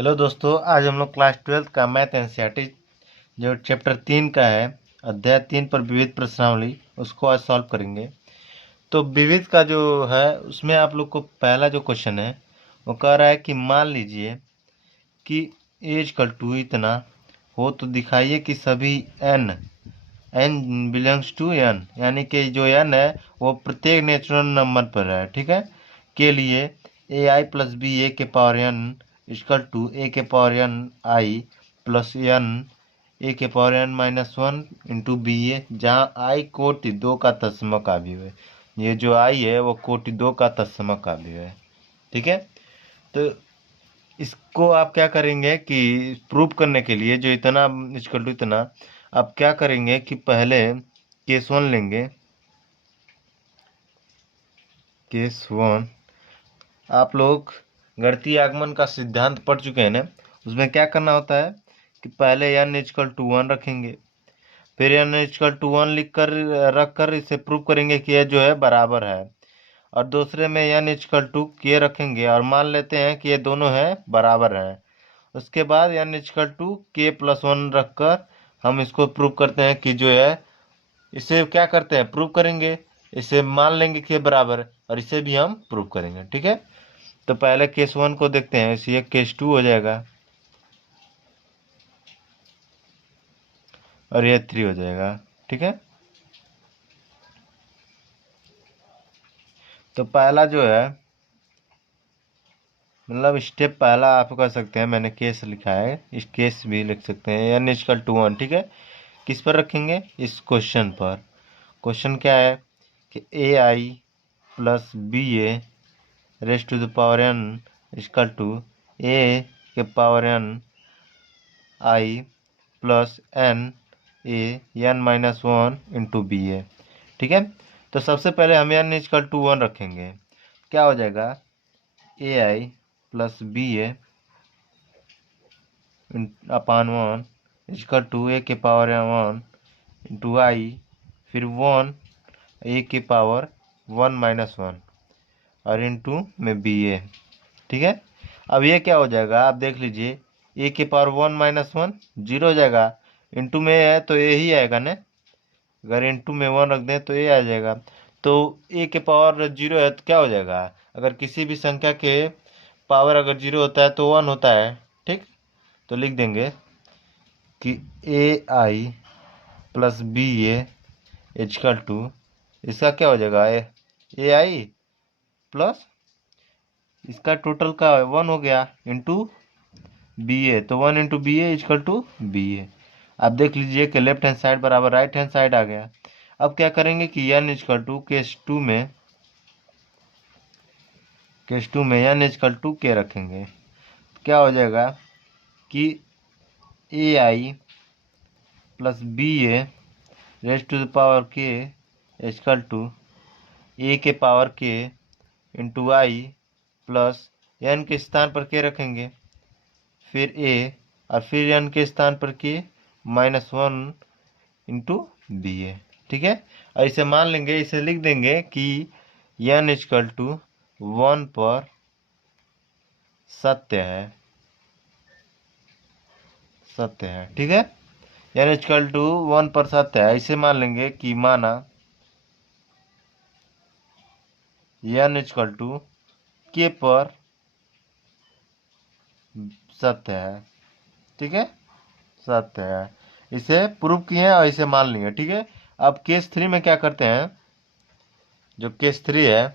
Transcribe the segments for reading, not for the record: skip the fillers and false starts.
Hello दोस्तों, आज हम लोग क्लास 12 का मैथ एनसीईआरटी जो चैप्टर 3 का है, अध्याय 3 पर विविध प्रश्नावली, उसको आज सॉल्व करेंगे। तो विविध का जो है उसमें आप लोग को पहला जो क्वेश्चन है वो कह रहा है कि मान लीजिए कि ए इक्वल टू इतना हो तो दिखाइए कि सभी एन बिलोंग्स टू एन, यानी कि जो एन है वो प्रत्येक नेचुरल नंबर पर है, ठीक है। के लिए ए आई प्लस बी ए के power N equal to A के power N I plus N A के power N minus one into B A, जहाँ आई कोटि दो का तत्समक अवयव है। ये जो आई है वो कोटि दो का तत्समक अवयव है, ठीक है। तो इसको आप क्या करेंगे कि प्रूव करने के लिए जो इतना इक्वल टू इतना, आप क्या करेंगे कि पहले केस वन लेंगे। केस वन आप लोग गणितीय आगमन का सिद्धांत पढ़ चुके हैं ना। उसमें क्या करना होता है कि पहले एन इक्वल टू वन रखेंगे, फिर एन इक्वल टू वन लिख कर रख कर इसे प्रूव करेंगे कि यह जो है बराबर है, और दूसरे में एन इक्वल टू के रखेंगे और मान लेते हैं कि ये दोनों है बराबर हैं। उसके बाद एन इक्वल टू के प्लस वन रख कर हम इसको प्रूव करते हैं कि जो है, इसे क्या करते हैं प्रूव करेंगे, इसे मान लेंगे कि बराबर है और इसे भी हम प्रूव करेंगे, ठीक है। तो पहले केस वन को देखते हैं, इसे केस टू हो जाएगा और ये थ्री हो जाएगा, ठीक है। तो पहला जो है मतलब स्टेप पहला आप कर सकते हैं, मैंने केस लिखा है, इस केस भी लिख सकते हैं, एन इक्वल टू वन, ठीक है। किस पर रखेंगे, इस क्वेश्चन पर। क्वेश्चन क्या है कि A I plus B A raise to the power N equal to A के power N I plus N N minus one into B A, ठीक है। तो सबसे पहले हम एन इक्वल टू वन रखेंगे, क्या हो जाएगा A I plus B A upon one equal to A के पावर वन इंटू आई, फिर वन ए के पावर वन माइनस वन और इंटू में बी ए, ठीक है। अब ये क्या हो जाएगा, आप देख लीजिए, ए के power one minus one zero हो जाएगा, इंटू में है तो ए ही आएगा ना, अगर इंटू में वन रख दें तो ए आ जाएगा। तो ए के पावर जीरो है तो क्या हो जाएगा, अगर किसी भी संख्या के पावर अगर जीरो होता है तो वन होता है, ठीक। तो लिख देंगे कि A I plus B A equal to, इसका क्या हो जाएगा ए आई प्लस इसका टोटल का वन हो गया इंटू बी ए, तो one into B A equal to B A. आप देख लीजिए कि लेफ्ट हैंड साइड बराबर राइट हैंड साइड आ गया। अब क्या करेंगे कि n equal to case two में एन इक्वल टू के रखेंगे, क्या हो जाएगा कि A I plus B A raise to the power K equal to A के पावर के इंटू आई प्लस एन के स्थान पर के रखेंगे, फिर ए और फिर एन के स्थान पर के minus one into B A, ठीक है। और इसे मान लेंगे, इसे लिख देंगे कि एन इक्वल टू वन पर सत्य है, ठीक है। एन इक्वल टू वन पर सत्य है, इसे मान लेंगे कि माना एन इक्वल टू के पर सत्य है, ठीक है, सत्य है। इसे प्रूव किए और इसे मान लिए, ठीक है। अब केस थ्री में क्या करते हैं, जो केस थ्री है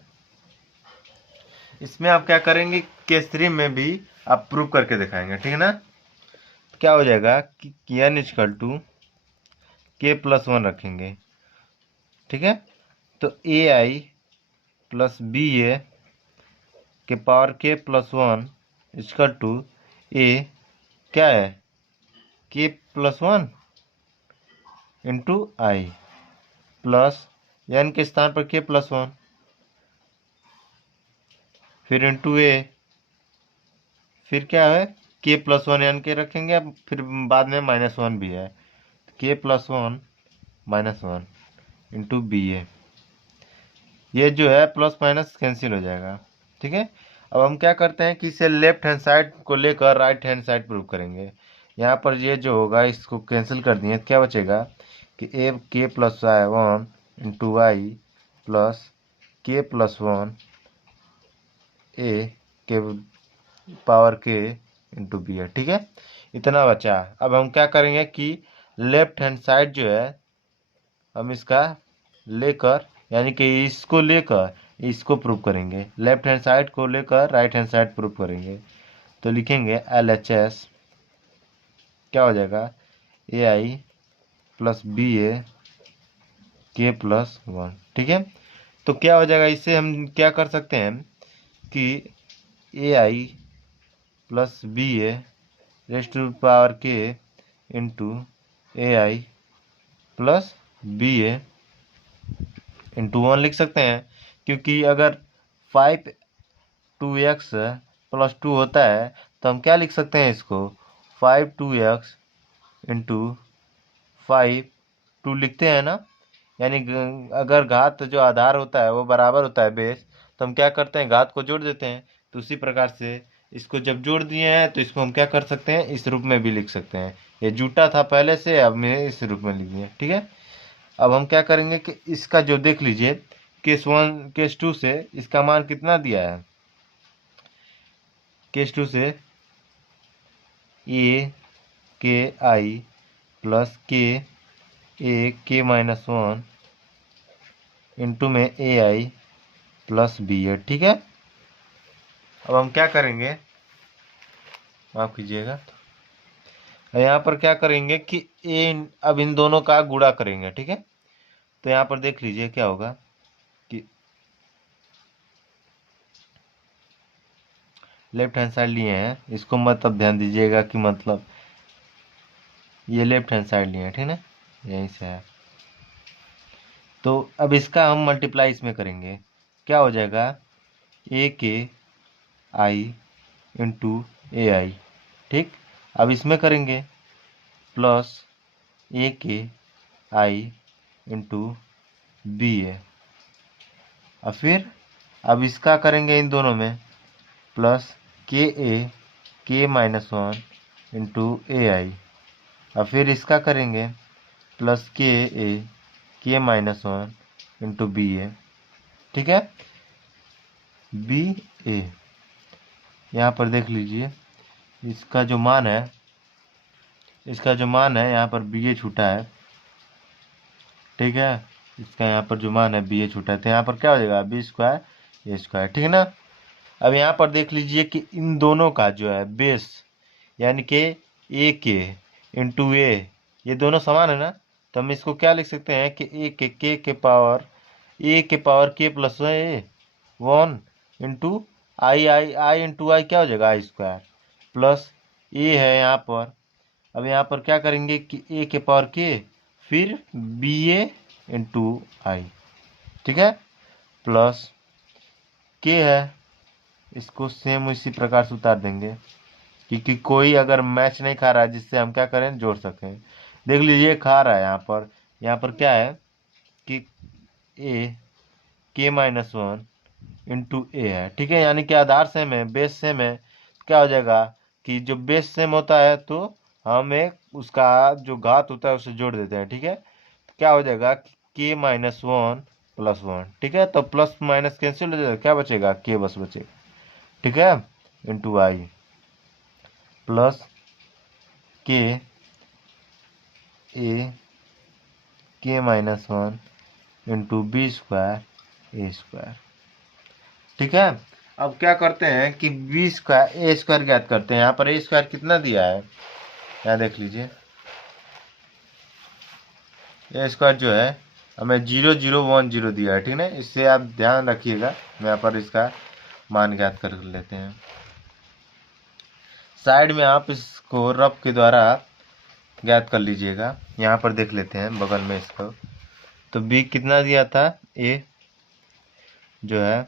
इसमें आप क्या करेंगे, केस थ्री में भी आप प्रूव करके दिखाएंगे, ठीक है ना। तो क्या हो जाएगा कि एन इक्वल टू के प्लस वन रखेंगे, ठीक है। तो ए आई प्लस बी ए के पावर के प्लस वन इक्वल टू ए क्या है के प्लस वन इंटू आई प्लस एन के स्थान पर के प्लस वन, फिर इंटू ए, फिर क्या है के प्लस वन एन के रखेंगे, फिर बाद में माइनस वन भी है, K plus one minus one into B A, ये जो है प्लस माइनस कैंसिल हो जाएगा, ठीक है। अब हम क्या करते हैं कि इसे लेफ्ट हैंड साइड को लेकर राइट हैंड साइड प्रूव करेंगे। यहाँ पर ये जो होगा इसको कैंसिल कर दिए, क्या बचेगा कि A K plus Y one into Y plus K plus one A के पावर के इंटू बी है। ठीक है, इतना बचा। अब हम क्या करेंगे कि लेफ्ट हैंड साइड जो है हम इसका लेकर, यानी कि इसको लेकर इसको प्रूव करेंगे, लेफ्ट हैंड साइड को लेकर राइट हैंड साइड प्रूव करेंगे। तो लिखेंगे LHS क्या हो जाएगा AI प्लस BA के प्लस वन। ठीक है, तो क्या हो जाएगा, इससे हम क्या कर सकते हैं कि AI plus BA raised to power K into AI plus BA into one लिख सकते हैं, क्योंकि अगर 5 2x प्लस 2 होता है तो हम क्या लिख सकते हैं इसको 5 2x इंटू 5 2 लिखते हैं ना। यानी अगर घात जो आधार होता है वो बराबर होता है बेस, तो हम क्या करते हैं घात को जोड़ देते हैं। तो उसी प्रकार से इसको जब जोड़ दिए हैं तो इसको हम क्या कर सकते हैं, इस रूप में भी लिख सकते हैं। ये जूटा था पहले से, अब मैं इस रूप में लिख दिया। ठीक है, अब हम क्या करेंगे कि इसका जो देख लीजिए केस 1 केस 2 से इसका मान कितना दिया है। केस 2 से ए के आई प्लस के माइनस वन इंटू में AI प्लस बी है। ठीक है, अब हम क्या करेंगे, माफ कीजिएगा, यहाँ पर क्या करेंगे कि अब इन दोनों का गुणा करेंगे। ठीक है, तो यहाँ पर देख लीजिए क्या होगा कि लेफ्ट हैंड साइड लिए हैं, इसको मतलब ध्यान दीजिएगा कि मतलब ये लेफ्ट हैंड साइड लिए हैं। ठीक है, यहीं से है। तो अब इसका हम मल्टीप्लाई इसमें करेंगे, क्या हो जाएगा AKI इंटू AI। ठीक, अब इसमें करेंगे प्लस AKI इंटू BA। और फिर अब इसका करेंगे इन दोनों में प्लस के माइनस वन इंटू AI। और फिर इसका करेंगे प्लस के माइनस वन इंटू BA। ठीक है, BA यहाँ पर देख लीजिए इसका जो मान है, यहाँ पर BA छूटा है। ठीक है, इसका यहाँ पर जो मान है BA छूटा है, तो यहाँ पर क्या हो जाएगा B स्क्वायर A स्क्वायर। ठीक है ना। अब यहाँ पर देख लीजिए कि इन दोनों का जो है बेस, यानी कि AK इंटू A, ये दोनों समान है ना। तो हम इसको क्या लिख सकते हैं कि A के power K plus one into I into I क्या हो जाएगा आई स्क्वायर प्लस A है यहाँ पर। अब यहाँ पर क्या करेंगे कि A के पावर K फिर BA इंटू आई। ठीक है, प्लस K है, इसको सेम इसी प्रकार से उतार देंगे, क्योंकि कोई अगर मैच नहीं खा रहा है जिससे हम क्या करें जोड़ सकें। देख लीजिए खा रहा है, यहाँ पर क्या है कि ए के माइनस वन इंटू ए है। ठीक है, यानी कि आधार सेम है बेस सेम है, क्या हो जाएगा कि जो बेस सेम होता है तो हम एक उसका जो घात होता है उसे जोड़ देते हैं। ठीक है, तो क्या हो जाएगा के माइनस वन प्लस वन। ठीक है, तो प्लस माइनस कैंसिल हो जाएगा, क्या बचेगा के बस बचेगा। ठीक है, इंटू आई प्लस के के minus one into B square A square. ठीक है, अब क्या करते हैं कि B स्क्वायर A स्क्वायर ज्ञात करते हैं। यहाँ पर A स्क्वायर कितना दिया है, यहाँ देख लीजिए A स्क्वायर जो है हमें 0 0 1 0 दिया है। ठीक है, इससे आप ध्यान रखिएगा। यहाँ पर इसका मान ज्ञात कर लेते हैं। साइड में आप इसको रफ के द्वारा ज्ञात कर लीजिएगा। यहाँ पर देख लेते हैं बगल में इसको, तो B कितना दिया था, A जो है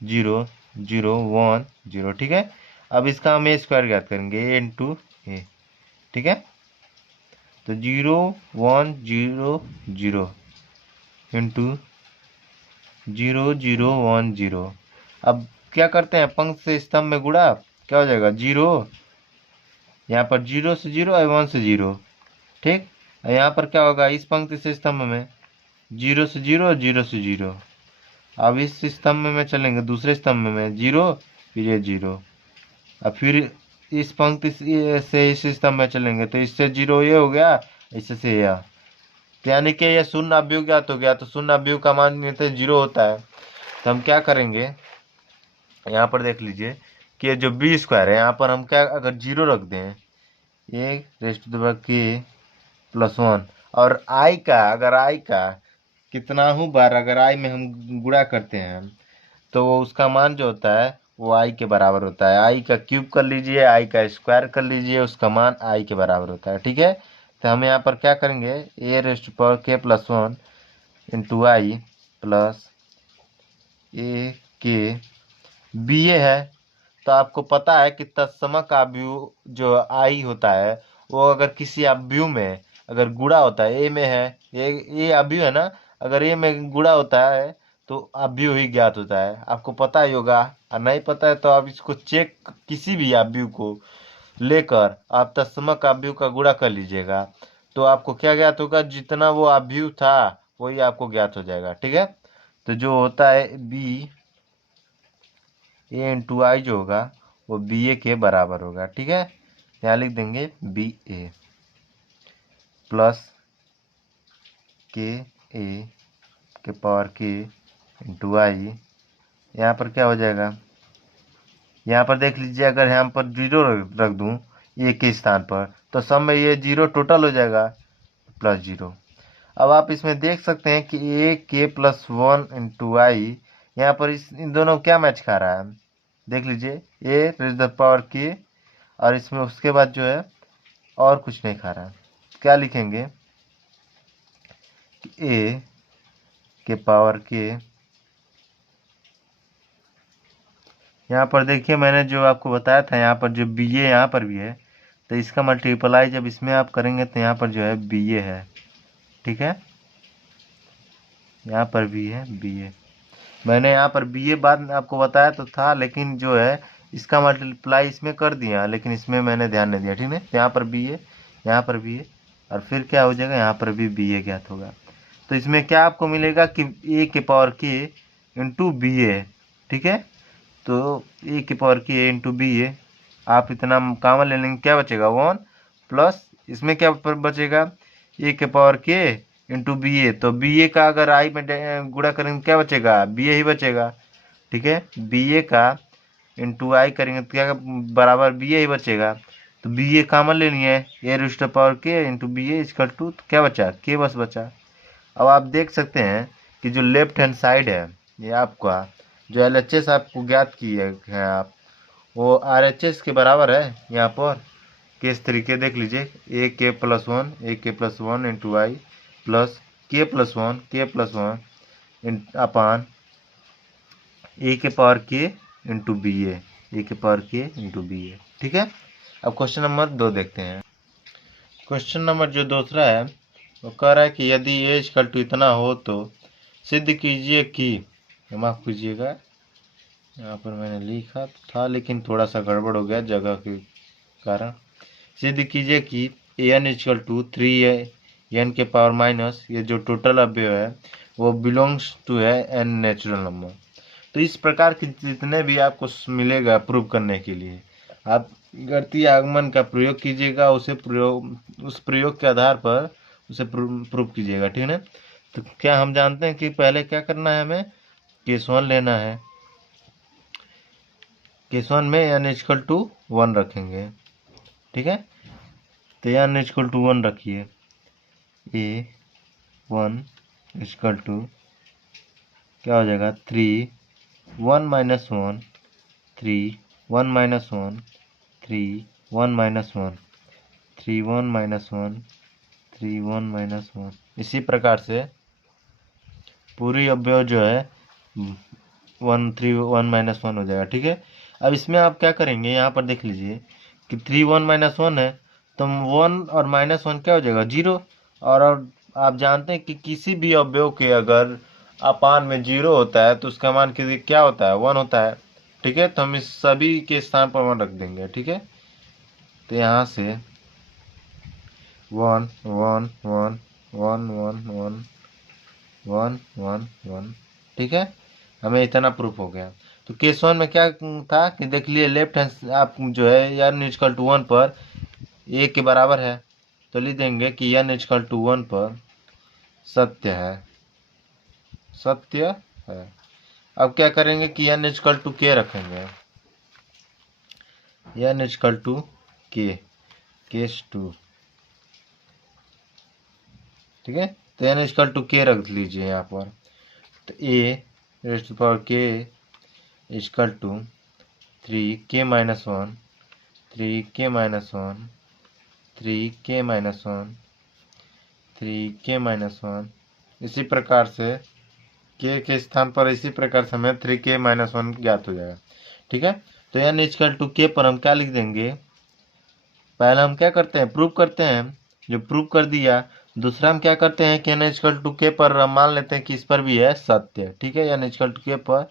0 0 1 0। ठीक है, अब इसका हम A स्क्वायर ज्ञात करेंगे A इंटू ए। ठीक है, तो 0 1 0 0 इंटू 0 0 1 0। अब क्या करते हैं, पंक्ति से स्तंभ में गुणा, क्या हो जाएगा 0, यहाँ पर 0 से 0 और 1 से 0, ठीक। यहाँ पर क्या होगा, इस पंक्ति से स्तंभ में 0 से 0 और 0 से 0। अब इस स्तंभ में चलेंगे, दूसरे स्तंभ में 0 फिर ये 0, अब फिर इस पंक्ति से इस स्तंभ में चलेंगे तो इससे 0 ये हो गया, इससे यह, तो यानी कि यह शून्य अवयव ज्ञात हो गया। तो शून्य अवयव का मान 0 होता है। तो हम क्या करेंगे, यहाँ पर देख लीजिए कि जो b² है, यहाँ पर हम क्या अगर 0 रख दें, ये k+1, और i का, अगर i का कितना हूँ बार अगर i में हम गुणा करते हैं तो वो उसका मान जो होता है वो i के बराबर होता है। i का क्यूब कर लीजिए, i का स्क्वायर कर लीजिए, उसका मान i के बराबर होता है, ठीक है। तो हम यहाँ पर क्या करेंगे, ak+1 इंटू आई प्लस ए के ba है। तो आपको पता है कि तत्समक अवयव जो आई होता है वो अगर किसी अवयव में अगर गुणा होता है, ए में है, ये अवयव है ना, अगर ए में गुणा होता है तो अवयव ही ज्ञात होता है। आपको पता ही होगा, और नहीं पता है तो आप इसको चेक, किसी भी अवयव को लेकर आप तत्समक अवयव का गुणा कर लीजिएगा तो आपको क्या ज्ञात होगा, जितना वो अवयव था वही आपको ज्ञात हो जाएगा, ठीक है। तो जो होता है बी ए इंटू आई जो होगा वो बी ए के बराबर होगा, ठीक है। यहाँ लिख देंगे बी ए प्लस के ए के पावर के इंटू आई। यहाँ पर क्या हो जाएगा, यहाँ पर देख लीजिए अगर यहाँ पर 0 रख दूँ ए के स्थान पर तो सब में ये 0 टोटल हो जाएगा प्लस 0। अब आप इसमें देख सकते हैं कि ak+1 इंटू आई, यहाँ पर इन दोनों क्या मैच खा रहा है, देख लीजिए a⁻k, और इसमें उसके बाद जो है और कुछ नहीं खा रहा है। क्या लिखेंगे, a के पावर k, यहाँ पर देखिए मैंने जो आपको बताया था, यहाँ पर जो bA यहाँ पर भी है तो इसका मल्टीप्लाई जब इसमें आप करेंगे तो यहाँ पर जो है bA है, ठीक है। यहाँ पर भी है bA, मैंने यहाँ पर bA बाद में आपको बताया तो था, लेकिन जो है इसका मल्टीप्लाई इसमें कर दिया, लेकिन इसमें मैंने ध्यान नहीं दिया, ठीक है। यहाँ पर bA, यहाँ पर bA, और फिर क्या हो जाएगा, यहाँ पर भी bA ज्ञात होगा। तो इसमें क्या आपको मिलेगा कि a के पावर k इंटू bA, ठीक है। तो a के पावर k इंटू bA, आप इतना कॉमन ले लेंगे, क्या बचेगा 1 प्लस इसमें क्या बचेगा a के पावर k इंटू bA। तो bA का अगर i में गुणा करेंगे क्या बचेगा, bA ही बचेगा, ठीक है। bA का इंटू आई करेंगे तो क्या बराबर bA ही बचेगा। तो bA कॉमन लेनी है, a⁻k into bA equal to क्या बचा, k बस बचा। अब आप देख सकते हैं कि जो लेफ्ट हैंड साइड है ये आपका जो LHS आपको ज्ञात की है आप, वो RHS के बराबर है। यहाँ पर किस तरीके देख लीजिए, ak+1 into I plus k+1 upon a के power k into bA, a के पावर k इंटू bA, ठीक है। अब क्वेश्चन नंबर 2 देखते हैं। क्वेश्चन नंबर जो दूसरा है वो कह रहा है कि यदि a इक्वल टू इतना हो तो सिद्ध कीजिए कि, माफ कीजिएगा यहाँ पर मैंने लिखा था लेकिन थोड़ा सा गड़बड़ हो गया जगह के कारण, सिद्ध कीजिए कि an इक्वल टू 3n के पावर माइनस, ये जो टोटल अवयव है वो बिलोंग्स टू है n नेचुरल नंबर। तो इस प्रकार के जितने भी आपको मिलेगा प्रूव करने के लिए आप गणितीय आगमन का प्रयोग कीजिएगा, उस प्रयोग के आधार पर उसे प्रूव कीजिएगा, ठीक है। तो क्या हम जानते हैं कि पहले क्या करना है, हमें केस 1 लेना है। केस 1 में n इक्वल टू 1 रखेंगे, ठीक है। तो n इक्वल टू 1 रखिए, a1 इक्वल टू क्या हो जाएगा 3 1 minus 1 3 1 minus 1 3 1 minus 1 3 1 minus 1 3 1 minus 1, इसी प्रकार से पूरी अवयव जो है 1 3 1 माइनस 1 हो जाएगा, ठीक है। अब इसमें आप क्या करेंगे, यहाँ पर देख लीजिए कि 3 1 माइनस 1 है तो 1 और माइनस 1 क्या हो जाएगा 0, और आप जानते हैं कि किसी भी अवयव के अगर अपान में 0 होता है तो उसका मान क्या होता है 1 होता है। ठीक है, तो हम इस सभी के स्थान पर 1 रख देंगे। ठीक है, तो यहाँ से 1 1 1 1 1 1 1 1 1। ठीक है, हमें इतना प्रूफ हो गया। तो केस 1 में क्या था कि देख लिए लेफ्ट हैंड आप जो है n इक्वल टू 1 पर a के बराबर है, तो लिख देंगे कि n इक्वल टू 1 पर सत्य है, सत्य है। अब क्या करेंगे कि n इक्वल टू k रखेंगे, n equal to k, case 2। ठीक है, तो n इक्वल टू k रख लीजिए यहाँ पर। तो a raise to power k equal to 3k minus 1, 3k minus 1, 3k minus 1, 3k minus 1। इसी प्रकार से k के स्थान पर इसी प्रकार से हमें 3k माइनस 1 ज्ञात हो जाएगा। ठीक है, तो n इक्वल टू k पर हम क्या लिख देंगे, पहले हम क्या करते हैं प्रूव करते हैं, जो प्रूव कर दिया। दूसरा हम क्या करते हैं कि n इक्वल टू k पर हम मान लेते हैं कि इस पर भी है सत्य। ठीक है, n इक्वल टू k पर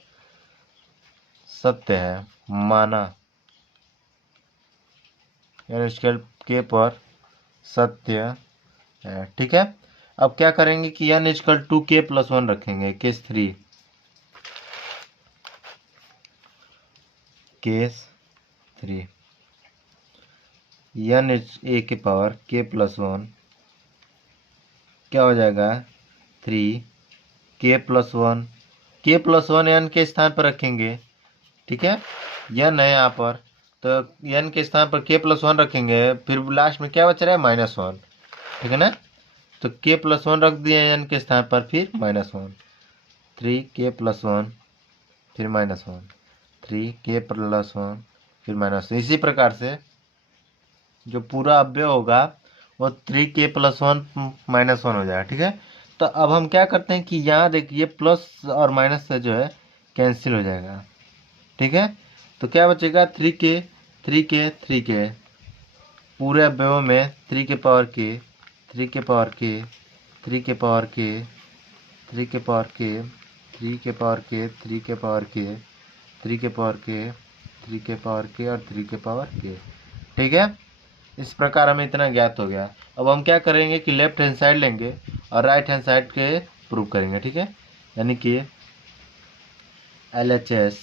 सत्य है, माना n इक्वल k पर सत्य है। ठीक है, अब क्या करेंगे कि n equal to k plus 1 रखेंगे, केस 3, केस 3 n a के पावर k प्लस 1 क्या हो जाएगा 3k plus 1, k plus 1 n के स्थान पर रखेंगे। ठीक है, n है यहाँ पर, तो n के स्थान पर k प्लस 1 रखेंगे, फिर लास्ट में क्या बच रहा है -1। ठीक है ना, तो k प्लस 1 रख दिए n के स्थान पर, फिर -1, 3k प्लस 1 फिर -1, 3k प्लस 1 फिर -1। इसी प्रकार से जो पूरा अव्यय होगा वो 3k प्लस 1 -1 हो जाएगा। ठीक है, तो अब हम क्या करते हैं कि यहाँ देखिए प्लस और माइनस से जो है कैंसिल हो जाएगा। ठीक है, तो क्या बचेगा 3k 3k 3k, पूरे अवयवों में 3 के पावर k 3 के पावर k 3 के पावर k 3 के पावर k 3 के पावर k 3 के पावर k 3 के पावर k 3 के पावर k और 3 के पावर k। ठीक है, इस प्रकार हमें इतना ज्ञात हो गया। अब हम क्या करेंगे कि लेफ्ट हैंड साइड लेंगे और राइट हैंड साइड के प्रूव करेंगे। ठीक है, यानी कि LHS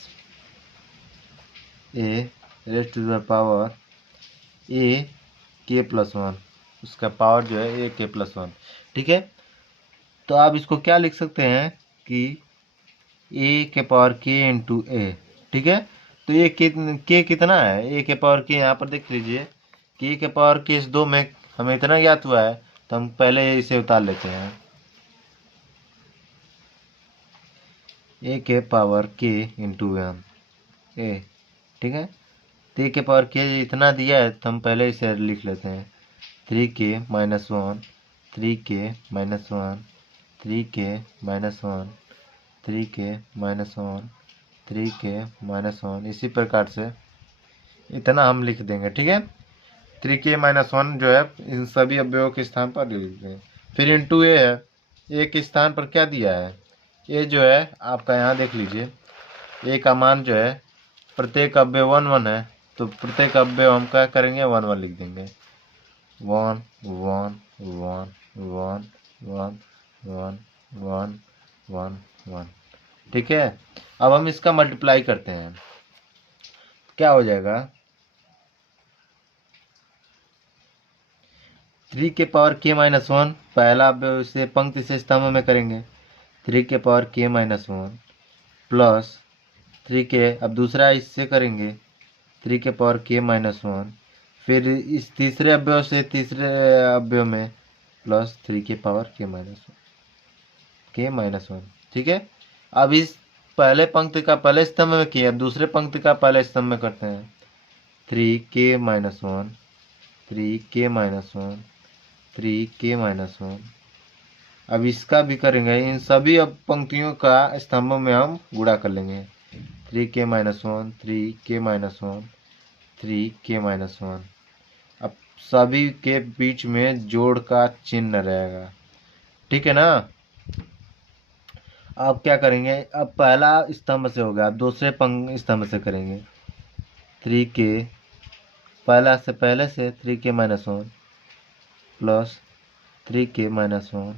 a raise to the power a k plus 1, उसका पावर जो है a k प्लस 1। ठीक है, तो आप इसको क्या लिख सकते हैं कि a के पावर k इंटू a। ठीक है, तो ये k कितना है, a के पावर k यहाँ पर देख लीजिए k के पावर केस 2 में हमें इतना ज्ञात हुआ है, तो हम पहले इसे उतार लेते हैं, a के power k into m a। ठीक है, तो a के पावर k इतना दिया है, तो हम पहले इसे लिख लेते हैं 3k minus 1, 3k minus 1, 3k minus 1, 3k minus 1, 3k minus 1। इसी प्रकार से इतना हम लिख देंगे। ठीक है, 3k माइनस 1 जो है इन सभी अवयवों के स्थान पर लिख देंगे। फिर इंटू a है, a के स्थान पर क्या दिया है, a जो है आपका यहाँ देख लीजिए, a का मान जो है प्रत्येक अवयव 1 1 है, तो प्रत्येक अवयव हम क्या करेंगे 1 1 लिख देंगे, 1 1 1 1 1 1 1 1 1। ठीक है, अब हम इसका मल्टीप्लाई करते हैं, क्या हो जाएगा 3 के पावर k माइनस 1, पहला अवयव से पंक्ति से स्तंभ में करेंगे, 3 के power k minus 1 plus 3k, अब दूसरा इससे करेंगे 3 के पावर k माइनस 1, फिर इस तीसरे अवयव से तीसरे अवयव में प्लस 3 के पावर k माइनस 1। ठीक है, अब इस पहले पंक्ति का पहले स्तंभ में किया, दूसरे पंक्ति का पहले स्तंभ में करते हैं 3k minus 1, 3k minus 1, 3k minus 1। अब इसका भी करेंगे, इन सभी अब पंक्तियों का स्तंभों में हम गुणा कर लेंगे 3k minus 1, 3k minus 1, 3k minus 1। अब सभी के बीच में जोड़ का चिन्ह रहेगा। ठीक है ना, अब क्या करेंगे, अब पहला स्तंभ से हो गया, अब दूसरे पंग स्तंभ से करेंगे। 3k पहला से पहले से 3k-1 plus 3k-1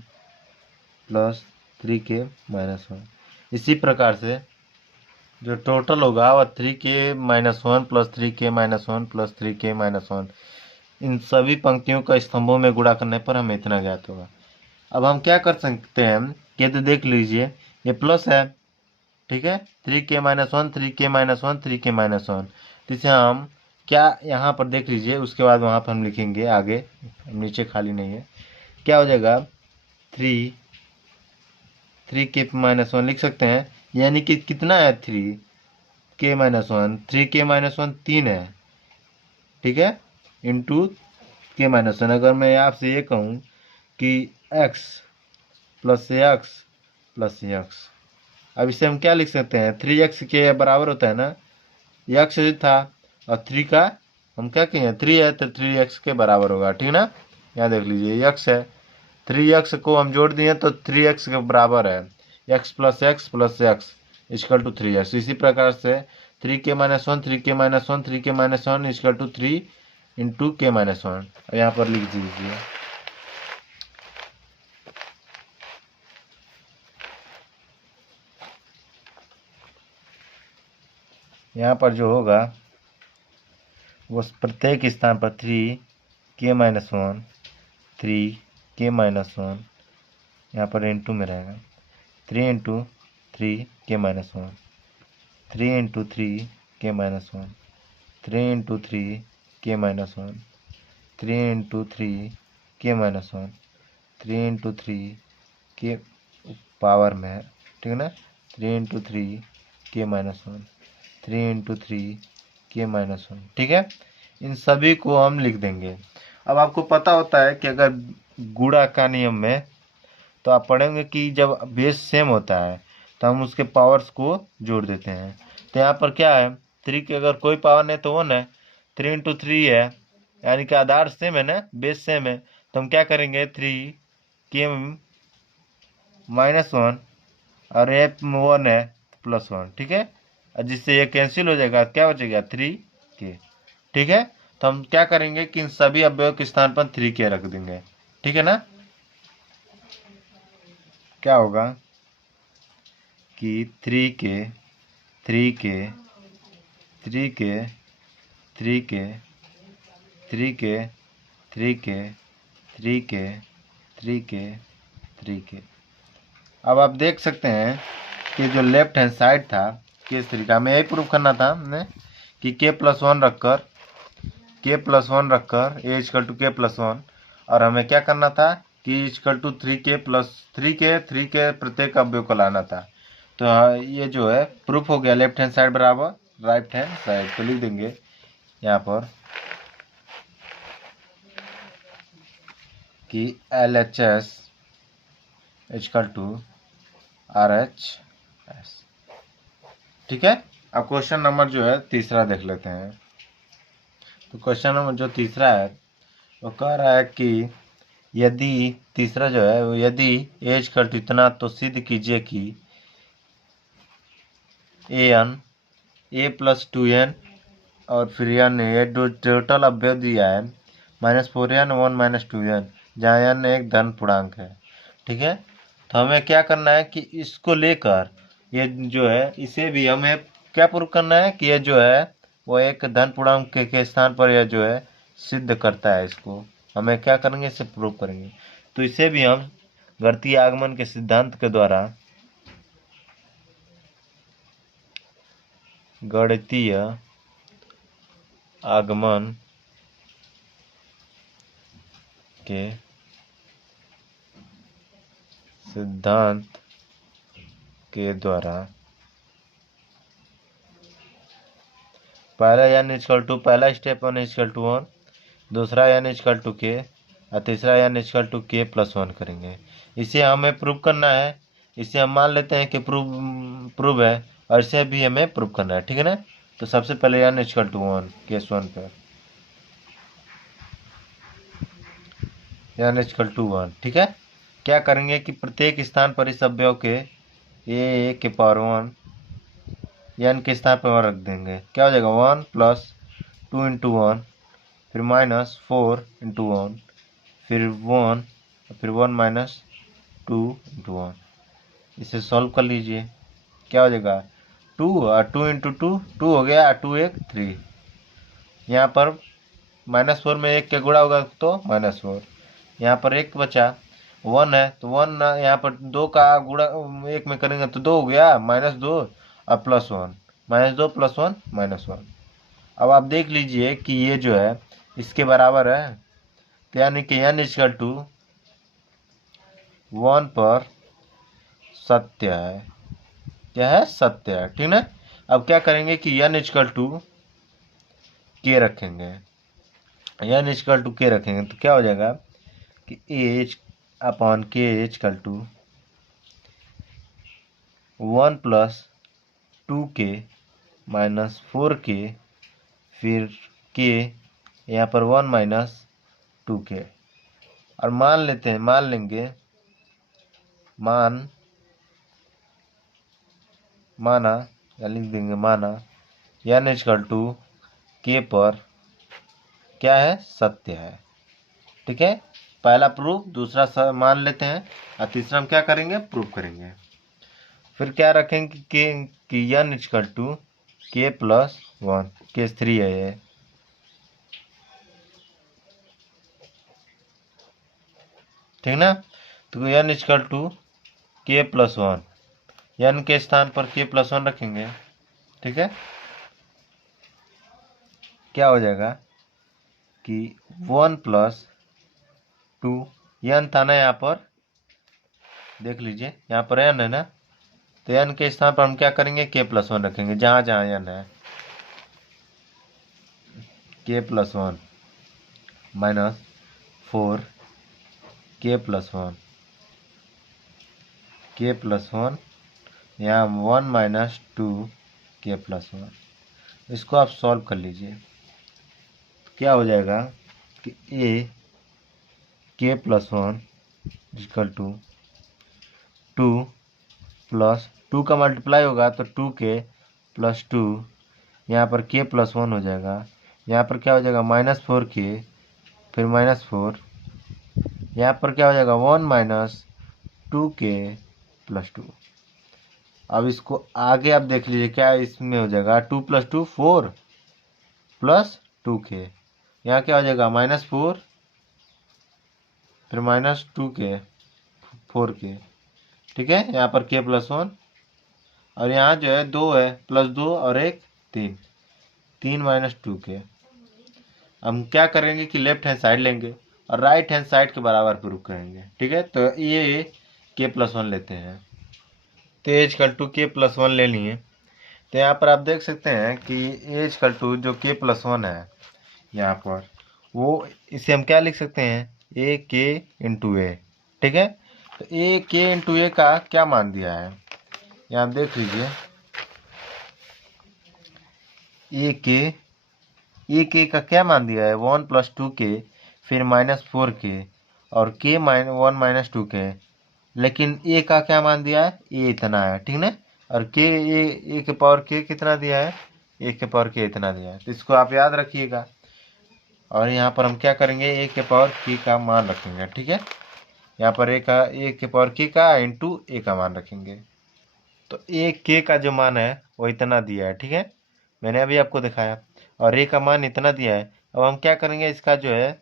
plus 3k-1। इसी प्रकार से जो टोटल होगा वह 3k-1 plus 3k-1 plus 3k-1, इन सभी पंक्तियों का स्तंभों में गुणा करने पर हमें इतना ज्ञात होगा। अब हम क्या कर सकते हैं कि तो देख लीजिए ये प्लस है, ठीक है, 3k-1 3k-1 3k-1, तो इसे हम क्या यहाँ पर देख लीजिए, उसके बाद वहाँ पर हम लिखेंगे आगे, नीचे खाली नहीं है, क्या हो जाएगा 3k-1 लिख सकते हैं, यानी कि कितना है 3k-1, 3k-1 3 है, ठीक है, इंटू k-1। अगर मैं आपसे ये कहूँ कि x plus x plus x, अब इसे हम क्या लिख सकते हैं, 3x के बराबर होता है ना, x था और 3 का हम क्या कहेंगे 3 है तो 3x के बराबर होगा, ठीक ना। यहाँ देख लीजिए x है, 3x को हम जोड़ दिए तो 3x के बराबर है, x plus X equal to 3x। इसी प्रकार से 3k-1 3k-1 3k-1 equal to 3 into k-1, यहाँ पर लिख दीजिए। यहाँ पर जो होगा वो प्रत्येक स्थान पर 3k-1 3k-1 यहाँ पर इंटू में रहेगा, 3 into 3k-1 3 into 3k-1 3 into 3k-1 3 into 3k-1 3 into 3 के पावर में है, ठीक है ना, 3 इंटू 3k-1 3 इंटू 3k-1, ठीक है। इन सभी को हम लिख देंगे। अब आपको पता होता है कि अगर गुणा का नियम में तो आप पढ़ेंगे कि जब बेस सेम होता है तो हम उसके पावर्स को जोड़ देते हैं। तो यहाँ पर क्या है, 3 की अगर कोई पावर नहीं तो 1 है, 3 इंटू 3 है, यानी कि आधार सेम है ना, बेस सेम है, तो हम क्या करेंगे 3k-1 और ये 1 है +1, ठीक है, और जिससे ये कैंसिल हो जाएगा, क्या बचेगा 3k, ठीक है। तो हम क्या करेंगे कि इन सभी अवयव के स्थान पर 3k रख देंगे, ठीक है ना। क्या होगा कि 3k 3k 3k 3k 3k 3k 3k 3k 3k। अब आप देख सकते हैं कि जो लेफ्ट हैंड साइड था कि इस तरीका में यही प्रूफ करना था हमने कि k+1 रखकर a इक्वल टू k+1, और हमें क्या करना था कि equal to 3k plus 3k प्रत्येक अवयव को लाना था। तो ये जो है प्रूफ हो गया, लेफ्ट हैंड साइड बराबर राइट हैंड साइड। तो लिख देंगे यहाँ पर कि LHS इक्वल टू RHS, ठीक है। अब क्वेश्चन नंबर जो है तीसरा देख लेते हैं। तो क्वेश्चन नंबर जो तीसरा है वो कह रहा है कि यदि तीसरा जो है यदि एज कट इतना तो सिद्ध कीजिए कि a+2n और फिर n ये टोटल अवयव दिया है -4n 1 -2n, जहाँ n एक धन पूर्णांक है, ठीक है। तो हमें क्या करना है कि इसको लेकर ये जो है इसे भी हमें क्या प्रूव करना है कि ये जो है वो एक धन पूर्णांक के स्थान पर यह जो है सिद्ध करता है। इसको हमें क्या करेंगे, इसे प्रूव करेंगे। तो इसे भी हम गणितीय आगमन के सिद्धांत के द्वारा गणितीय आगमन के सिद्धांत के द्वारा पहला n इक्वल टू पहला स्टेप 1 इक्वल टू 1, दूसरा n इक्वल टू k और तीसरा n इक्वल टू k+1 करेंगे। इसे हमें प्रूव करना है। इसे हम मान लेते हैं कि प्रूव है, और इसे भी हमें प्रूव करना है, ठीक है ना। तो सबसे पहले n इक्वल टू 1 केस 1 पर n इक्वल टू 1, ठीक है। क्या करेंगे कि प्रत्येक स्थान पर इस अवयव के ए के पावर 1 n के स्थान पर 1 रख देंगे, क्या हो जाएगा 1 प्लस 2 इंटू 1, फिर माइनस 4 इंटू 1, फिर 1, फिर 1 माइनस 2 इंटू 1। इसे सॉल्व कर लीजिए, क्या हो जाएगा 2 और 2 इंटू 2 2 हो गया, 2 1 3। यहाँ पर -4 में 1 के गुणा होगा तो -4, यहाँ पर 1 बचा, 1 है तो 1 यहाँ पर 2 का गुणा 1 में करेंगे तो 2 हो गया, -2 और +1, -2 +1 -1। अब आप देख लीजिए कि ये जो है इसके बराबर है, तो यानी कि n = 1 पर सत्य है, क्या है सत्य है, ठीक ना। अब क्या करेंगे कि n = k रखेंगे, n = k रखेंगे तो क्या हो जाएगा कि h/k = 1 + 2k - 4k, फिर k यहाँ पर 1 - 2k। और मान लेंगे माना या लिख देंगे माना n = k पर क्या है सत्य है, ठीक है। पहला प्रूफ, दूसरा मान लेते हैं और तीसरा हम क्या करेंगे प्रूफ करेंगे। फिर क्या रखेंगे कि n = k + 1, केस 3 है ये, ठीक ना। तो n = k + 1, n के स्थान पर k + 1 रखेंगे, ठीक है। क्या हो जाएगा कि 1 + 2, n था ना, यहाँ पर देख लीजिए, यहाँ पर n है ना, तो n के स्थान पर हम क्या करेंगे k + 1 रखेंगे, जहाँ जहाँ n है, k + 1 -4 k + 1, k + 1, यहाँ 1 - 2 k + 1। इसको आप सॉल्व कर लीजिए, क्या हो जाएगा कि a k + 1 = 2 प्लस 2 का मल्टीप्लाई होगा तो 2k + 2, यहाँ पर k + 1 हो जाएगा, यहाँ पर क्या हो जाएगा -4k, फिर -4, यहाँ पर क्या हो जाएगा 1 - 2k + 2। अब इसको आगे आप देख लीजिए क्या इसमें हो जाएगा, 2 + 2 4 प्लस 2k, यहाँ क्या हो जाएगा -4, फिर -2k 4k, ठीक है। यहाँ पर k + 1 और यहाँ जो है 2 है, +2 और 1 3, 3 - 2k। हम क्या करेंगे कि लेफ्ट हैंड साइड लेंगे और राइट हैंड साइड के बराबर प्रूफ करेंगे, ठीक है। तो ये k + 1 लेते हैं, तो h = k + 1 ले लिए। तो यहाँ पर आप देख सकते हैं कि h = जो k + 1 है यहाँ पर, वो इसे हम क्या लिख सकते हैं a k × a, ठीक है। तो a k × a का क्या मान दिया है, यहाँ देख लीजिए, a k का क्या मान दिया है 1 + 2k, फिर -4k और k 1 - 2k, लेकिन a का क्या मान दिया है a इतना है, ठीक ना। और k a के पावर k कितना दिया है, a के पावर k इतना दिया है, तो इसको आप याद रखिएगा। और यहाँ पर हम क्या करेंगे a के पावर k का मान रखेंगे, ठीक है। यहाँ पर a के पावर k का इंटू a का मान रखेंगे, तो a k का जो मान है वो इतना दिया है, ठीक है, मैंने अभी आपको दिखाया, और a का मान इतना दिया है। अब हम क्या करेंगे इसका जो है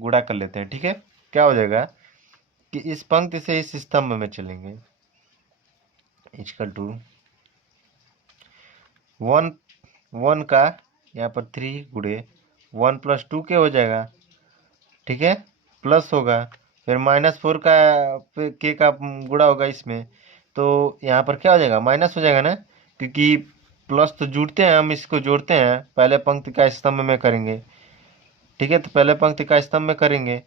गुणा कर लेते हैं, ठीक है। क्या हो जाएगा कि इस पंक्ति से इस स्तंभ में चलेंगे, = 1 का यहाँ पर 3 गुणे 1 + 2k हो जाएगा, ठीक है, प्लस होगा, फिर -4 का k का गुणा होगा इसमें, तो यहाँ पर क्या हो जाएगा माइनस हो जाएगा ना, क्योंकि प्लस तो जुड़ते हैं, हम इसको जोड़ते हैं, पहले पंक्ति का स्तंभ में करेंगे, ठीक है। तो पहले पंक्ति का स्तंभ में करेंगे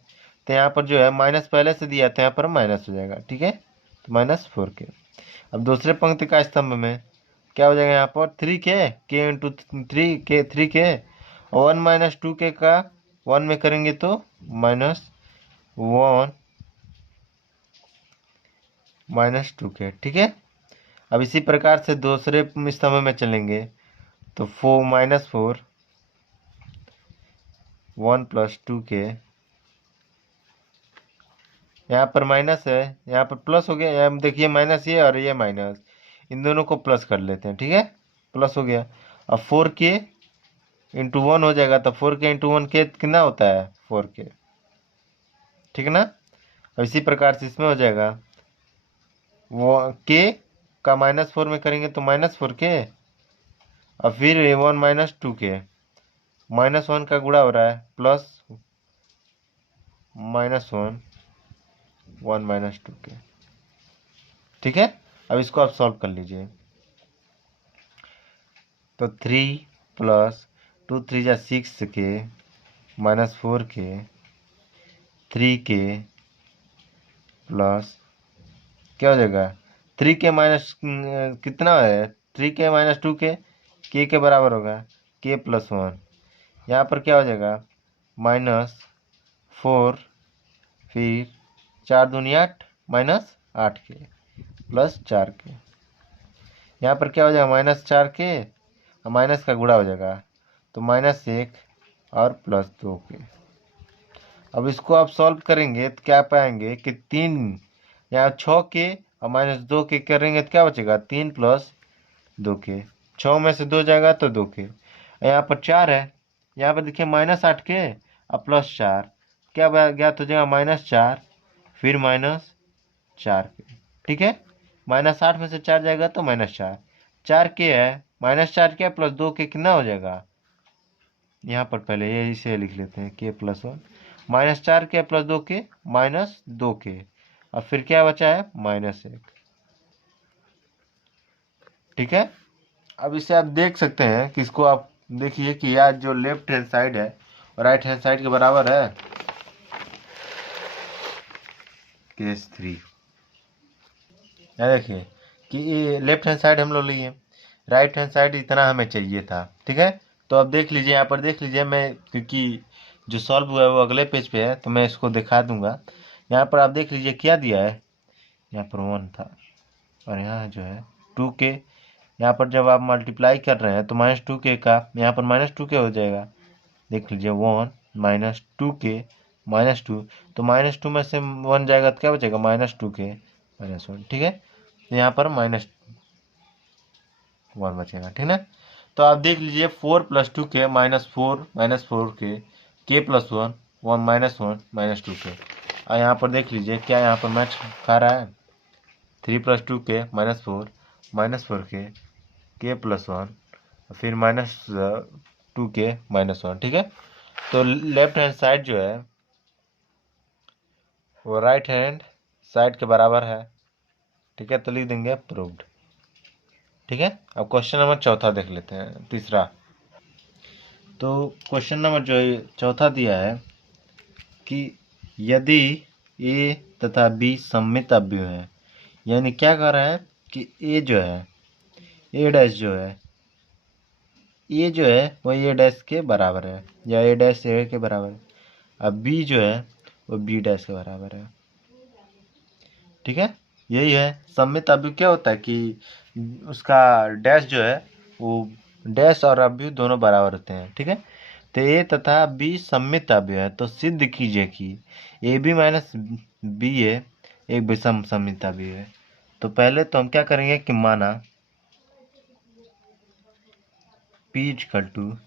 तो यहाँ पर जो है माइनस पहले से दिया था, यहाँ पर माइनस हो जाएगा, ठीक है, तो -4k। अब दूसरे पंक्ति का स्तंभ में क्या हो जाएगा, यहाँ पर 3k × 3k और 1 - 2k का 1 में करेंगे तो -1 - 2k, ठीक है। अब इसी प्रकार से दूसरे स्तंभ में चलेंगे तो 4 -4 1 + 2k, यहाँ पर माइनस है, यहाँ पर प्लस हो गया, यहाँ देखिए माइनस ये और ये माइनस, इन दोनों को प्लस कर लेते हैं, ठीक है, प्लस हो गया। अब 4k × 1 हो जाएगा, तो 4k × 1 k कितना होता है 4k, ठीक है ना। अब इसी प्रकार से इसमें हो जाएगा, वो k का -4 में करेंगे तो -4k, और फिर 1 - 2k, -1 का गुणा हो रहा है प्लस -1 1 - 2k, ठीक है। अब इसको आप सॉल्व कर लीजिए, तो 3 + 2 3 = 6k -4k 3k प्लस क्या हो जाएगा 3k माइनस कितना है 3k - 2k k के बराबर होगा k + 1, यहाँ पर क्या हो जाएगा -4, फिर 4 दूनी 8 -8k प्लस 4k, यहाँ पर क्या हो जाएगा -4k और माइनस का गुणा हो जाएगा तो -1 और +2k। अब इसको आप सॉल्व करेंगे तो क्या पाएंगे कि 3 यहाँ 6k और -2k करेंगे तो क्या बचेगा 3 + 2k, 6 में से 2 जाएगा तो 2k, यहाँ पर 4 है, यहाँ पर देखिए -8k और +4, क्या ज्ञात हो जाएगा -4 फिर -4k, ठीक है। -8 में से 4 जाएगा तो -4, 4k है -4k + 2k कितना हो जाएगा, यहाँ पर पहले ये इसे लिख लेते हैं k + 1 -4k + 2k -2k, और फिर क्या बचा है -1, ठीक है। अब इसे आप देख सकते हैं कि इसको आप देखिए कि यार जो लेफ्ट हैंड साइड है राइट हैंड साइड के बराबर है, केस 3, यहाँ देखिए कि ये लेफ्ट हैंड साइड हम लोग लिए, राइट हैंड साइड इतना हमें चाहिए था, ठीक है। तो अब देख लीजिए, यहाँ पर देख लीजिए, मैं क्योंकि जो सॉल्व हुआ है वो अगले पेज पे है तो मैं इसको दिखा दूंगा। यहाँ पर आप देख लीजिए क्या दिया है, यहाँ पर 1 था और यहाँ जो है 2k, यहाँ पर जब आप मल्टीप्लाई कर रहे हैं तो -2k का यहाँ पर -2k हो जाएगा, देख लीजिए 1 - 2k -2, तो -2 में से 1 जाएगा तो क्या बचेगा -2k -1, ठीक है, तो यहाँ पर -1 बचेगा, ठीक ना। तो आप देख लीजिए 4 + 2k -4 -4k k + 1 1 -1 -2k, और यहाँ पर देख लीजिए क्या यहाँ पर मैच खा रहा है 3 + 2k -4 -4k k + 1 फिर -2k -1, ठीक है। तो लेफ्ट हैंड साइड जो है वो राइट हैंड साइड के बराबर है, ठीक है, तो लिख देंगे प्रूव्ड, ठीक है। अब क्वेश्चन नंबर चौथा देख लेते हैं, तीसरा। तो क्वेश्चन नंबर जो चौथा दिया है कि यदि ए तथा बी सममित अवयव है, यानी क्या कर रहा है कि ए जो है ए डैश जो है ए जो है वो ए डैश के बराबर है, या ए डैश ए के बराबर है, अब बी जो है वो बी डैश के बराबर है, ठीक है। यही है सममित अवयव, क्या होता है कि उसका डैश जो है वो डैश और अवयव दोनों बराबर होते हैं, ठीक है। तो ए तथा बी सममित अवयव है, तो सिद्ध कीजिए कि ए बी माइनस बी ए एक विषम सममित अवयव है। तो पहले तो हम क्या करेंगे कि माना P =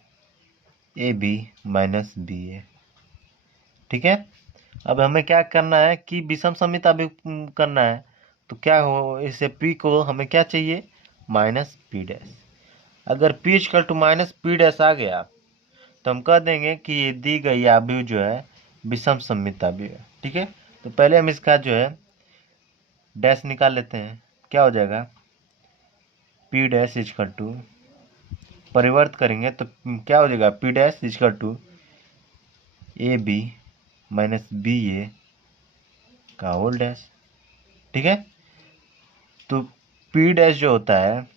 A B minus B A, ठीक है। अब हमें क्या करना है कि विषम सममित अवयव करना है, तो क्या हो इसे P को हमें क्या चाहिए -P डैश। अगर P = -P डैश आ गया तो हम कह देंगे कि ये दी गई अवयव जो है विषम सममित अवयव है, ठीक है। तो पहले हम इसका जो है डैश निकाल लेते हैं, क्या हो जाएगा P डैश = परिवर्त करेंगे तो क्या हो जाएगा P dash = A B minus B A का होल डैश, ठीक है। तो P डैश जो होता है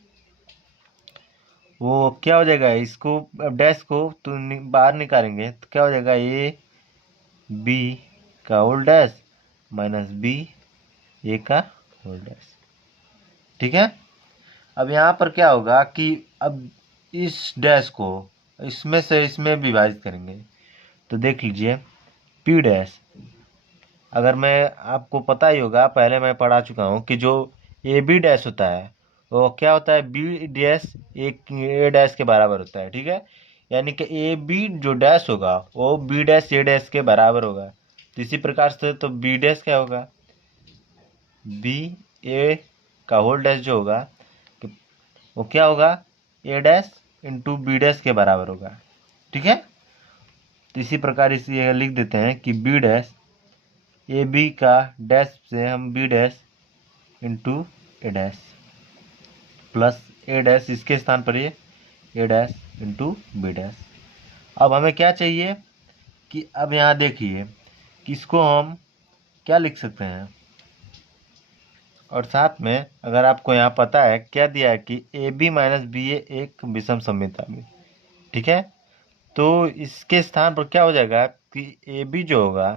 वो क्या हो जाएगा, इसको अब डैश को तो बाहर निकालेंगे तो क्या हो जाएगा ए बी का whole dash minus B A का होल डैश, ठीक है। अब यहाँ पर क्या होगा कि अब इस डैश को इसमें से इसमें विभाजित करेंगे, तो देख लीजिए पी डैश, अगर मैं आपको पता ही होगा, पहले मैं पढ़ा चुका हूँ कि जो ए बी डैश होता है वो क्या होता है, बी डैश एक ए डैश के बराबर होता है, ठीक है। यानी कि ए बी जो डैश होगा वो बी डैश ए डैश के बराबर होगा। तो इसी प्रकार से तो बी डैश क्या होगा, बी ए का होल डैश जो होगा वो क्या होगा, ए डैश इंटू बी डैश के बराबर होगा, ठीक है। तो इसी प्रकार इसे लिख देते हैं कि बी डैश ए बी का डैश से हम B dash into A dash plus A dash, इसके स्थान पर ये ए डैश इंटू बी डैश। अब हमें क्या चाहिए कि अब यहाँ देखिए कि इसको हम क्या लिख सकते हैं, और साथ में अगर आपको यहाँ पता है क्या दिया है कि ए बी माइनस बी ए एक विषम सममिता में, ठीक है। तो इसके स्थान पर क्या हो जाएगा कि ए बी जो होगा,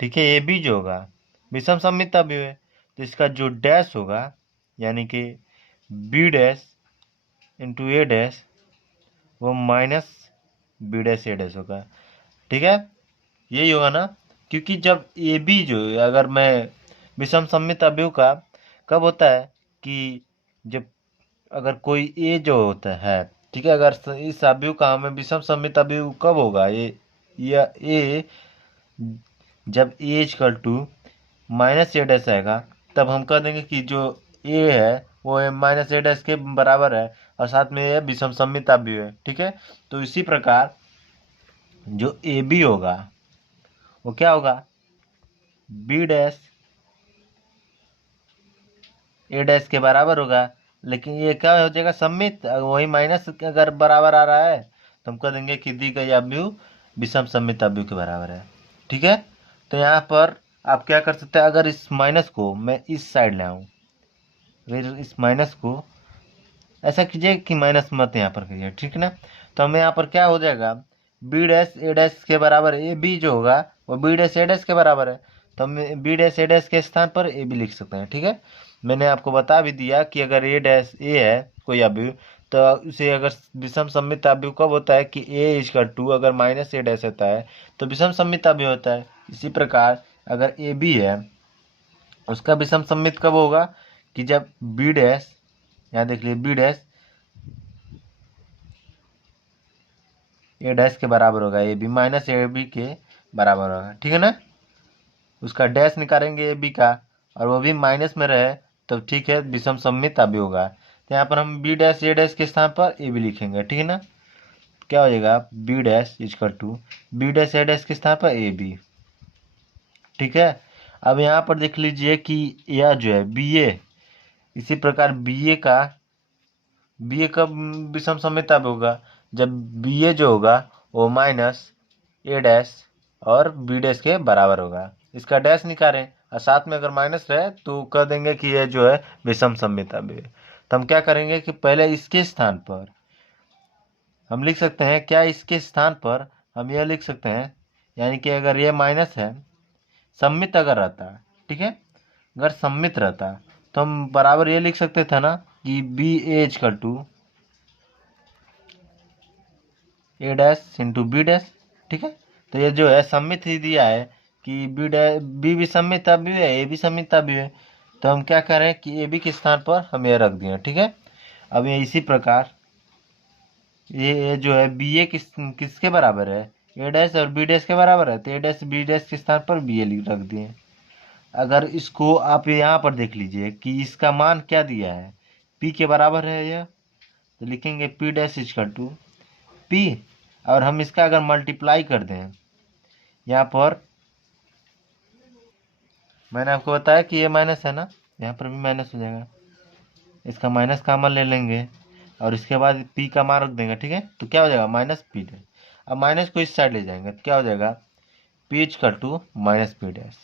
ठीक है, ए बी जो होगा विषम सममिता भी है, तो इसका जो डैश होगा यानी कि B dash into A dash वो minus B dash A dash होगा, ठीक है। यही होगा ना, क्योंकि जब ए बी जो अगर मैं विषम सममित अवयव का कब होता है कि जब अगर कोई ए जो होता है, ठीक है, अगर इस अवयव का हमें विषम सममित अवयव कब होगा, ये या ए जब A equal to minus A dash आएगा, तब हम कह देंगे कि जो ए है वो माइनस ए डैश के बराबर है और साथ में ये विषम सममित अवयव है, ठीक है। तो इसी प्रकार जो ए बी होगा वो क्या होगा, बी डैश ए डैश के बराबर होगा, लेकिन ये क्या हो जाएगा सममित, वही माइनस अगर बराबर आ रहा है तो हम कह देंगे कि दी गई अवयव विषम सममित अवयव के बराबर है, ठीक है। तो यहाँ पर आप क्या कर सकते हैं, अगर इस माइनस को मैं इस साइड ले आऊँ, फिर इस माइनस को ऐसा कीजिए कि माइनस मत यहाँ पर कीजिए, ठीक ना। तो हमें यहाँ पर क्या हो जाएगा, बी डैश ए डैश के बराबर ए बी जो होगा वो बी डैश ए डैश के बराबर है, तो हम बी डैश ए डैश के स्थान पर ए बी लिख सकते हैं, ठीक है। मैंने आपको बता भी दिया कि अगर ए डैश ए है कोई अवयव, तो उसे अगर विषम सममित अवयव कब होता है कि ए इक्वल टू अगर माइनस ए डैश होता है तो विषम सममित अवयव होता है। इसी प्रकार अगर ए बी है उसका विषम सममित कब होगा कि जब बी डैश, यहाँ देख लीजिए बी डैश ए डैश के बराबर होगा, A B minus A B के बराबर होगा, ठीक है ना। उसका डैश निकालेंगे ए बी का और वो भी माइनस में रहे तो ठीक है, विषम सममित अवयव होगा। तो यहाँ पर हम बी डैश ए डैश के स्थान पर ए बी लिखेंगे, ठीक है ना। क्या हो जाएगा, B dash equal to B dash A dash के स्थान पर ए बी, ठीक है। अब यहाँ पर देख लीजिए कि यह जो है बी ए, इसी प्रकार बी ए का विषम सममित अवयव होगा जब बी ए जो होगा वो माइनस ए डैश और बी डैश के बराबर होगा। इसका डैश निकालें और साथ में अगर माइनस रहे तो कह देंगे कि ये जो है विषम सममित अवयव है। तो हम क्या करेंगे कि पहले इसके स्थान पर हम लिख सकते हैं, क्या इसके स्थान पर हम यह लिख सकते हैं, यानी कि अगर ये माइनस है, सममित अगर रहता, ठीक है, अगर सममित रहता तो हम बराबर ये लिख सकते थे ना कि B A equal to A dash into B dash, ठीक है। तो ये जो है सममित ही दिया है कि बी डैश बी भी सममित अवयव है ए भी सममित अवयव है, तो हम क्या करें कि ए बी के स्थान पर हम ये रख दिए, ठीक है। अब ये इसी प्रकार ये जो है बी ए किसके बराबर है, ए डैश और बी डैश के बराबर है, तो ए डैश बी डैश के स्थान पर बी ए रख दिए। अगर इसको आप यहाँ पर देख लीजिए कि इसका मान क्या दिया है, पी के बराबर है यह, तो लिखेंगे P dash equal to P, और हम इसका अगर मल्टीप्लाई कर दें, यहाँ पर मैंने आपको बताया कि ये माइनस है ना, यहाँ पर भी माइनस हो जाएगा, इसका माइनस कॉमन ले लेंगे और इसके बाद पी का मान रख देंगे, ठीक है। तो क्या हो जाएगा माइनस पी डैश, अब माइनस को इस साइड ले जाएंगे तो क्या हो जाएगा P equal to minus P dash.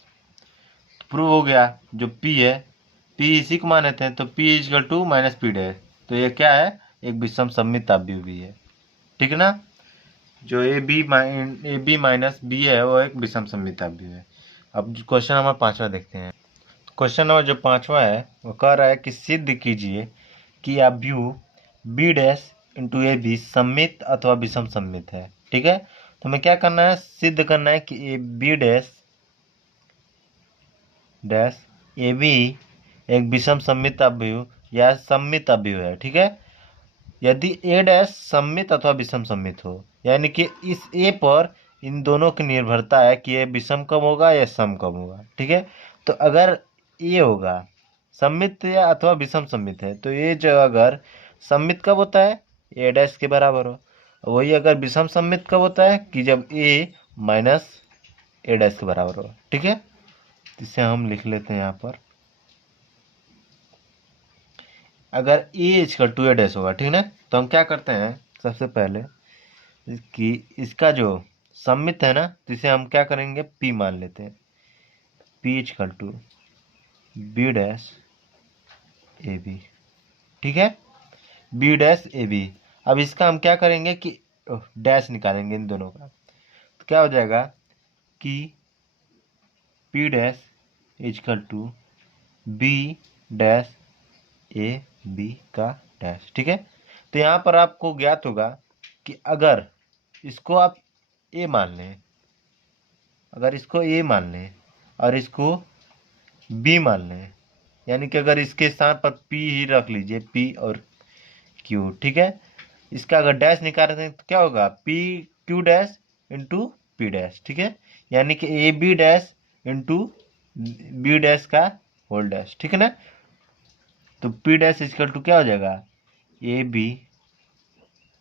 Prove हो गया, जो पी है पी इसी को मानते हैं, तो P equal to minus P dash, तो ये क्या है, एक विषम सममित अवयव भी है, ठीक है ना। जो ए बी माइनस बी है वो एक विषम सममित अवयव है। अब क्वेश्चन नंबर 5वां देखते हैं। क्वेश्चन नंबर जो 5वां है वो कह रहा है कि सिद्ध कीजिए कि अव्यूह B dash into A B सममित अथवा विषम सममित है। ठीक है, तो हमें क्या करना है, सिद्ध करना है कि A B dash dash A B एक विषम सममित अव्यूह या सममित अव्यूह है। ठीक है, यदि ए डैश सममित अथवा विषम सममित हो, यानी कि इस ए पर इन दोनों की निर्भरता है कि ये विषम कब होगा या सम कब होगा। ठीक है, तो अगर ए होगा सममित या अथवा विषम सममित है, तो ये जो अगर सममित कब होता है, ए डैश के बराबर हो। वही अगर विषम सममित कब होता है, कि जब ए माइनस ए डैश के बराबर हो। ठीक है, इसे हम लिख लेते हैं यहाँ पर, अगर ए इजकल टू ए डैश होगा। ठीक है ना, तो हम क्या करते हैं, सबसे पहले कि इसका जो सममित है ना, तो इसे हम क्या करेंगे, पी मान लेते हैं। P equal to B dash A B. ठीक है, बी डैश ए बी। अब इसका हम क्या करेंगे कि डैश निकालेंगे इन दोनों का, तो क्या हो जाएगा कि P dash equal to B dash A B का डैश। ठीक है, तो यहाँ पर आपको ज्ञात होगा कि अगर इसको आप ए मान लें, अगर इसको ए मान लें और इसको बी मान लें, यानी कि अगर इसके स्थान पर पी ही रख लीजिए, पी और क्यू। ठीक है, इसका अगर डैश निकालते हैं तो क्या होगा, P Q dash into P dash. ठीक है, यानी कि A B dash into B dash का होल डैश। ठीक है ना, तो पी डैश इजकल टू क्या हो जाएगा, ए बी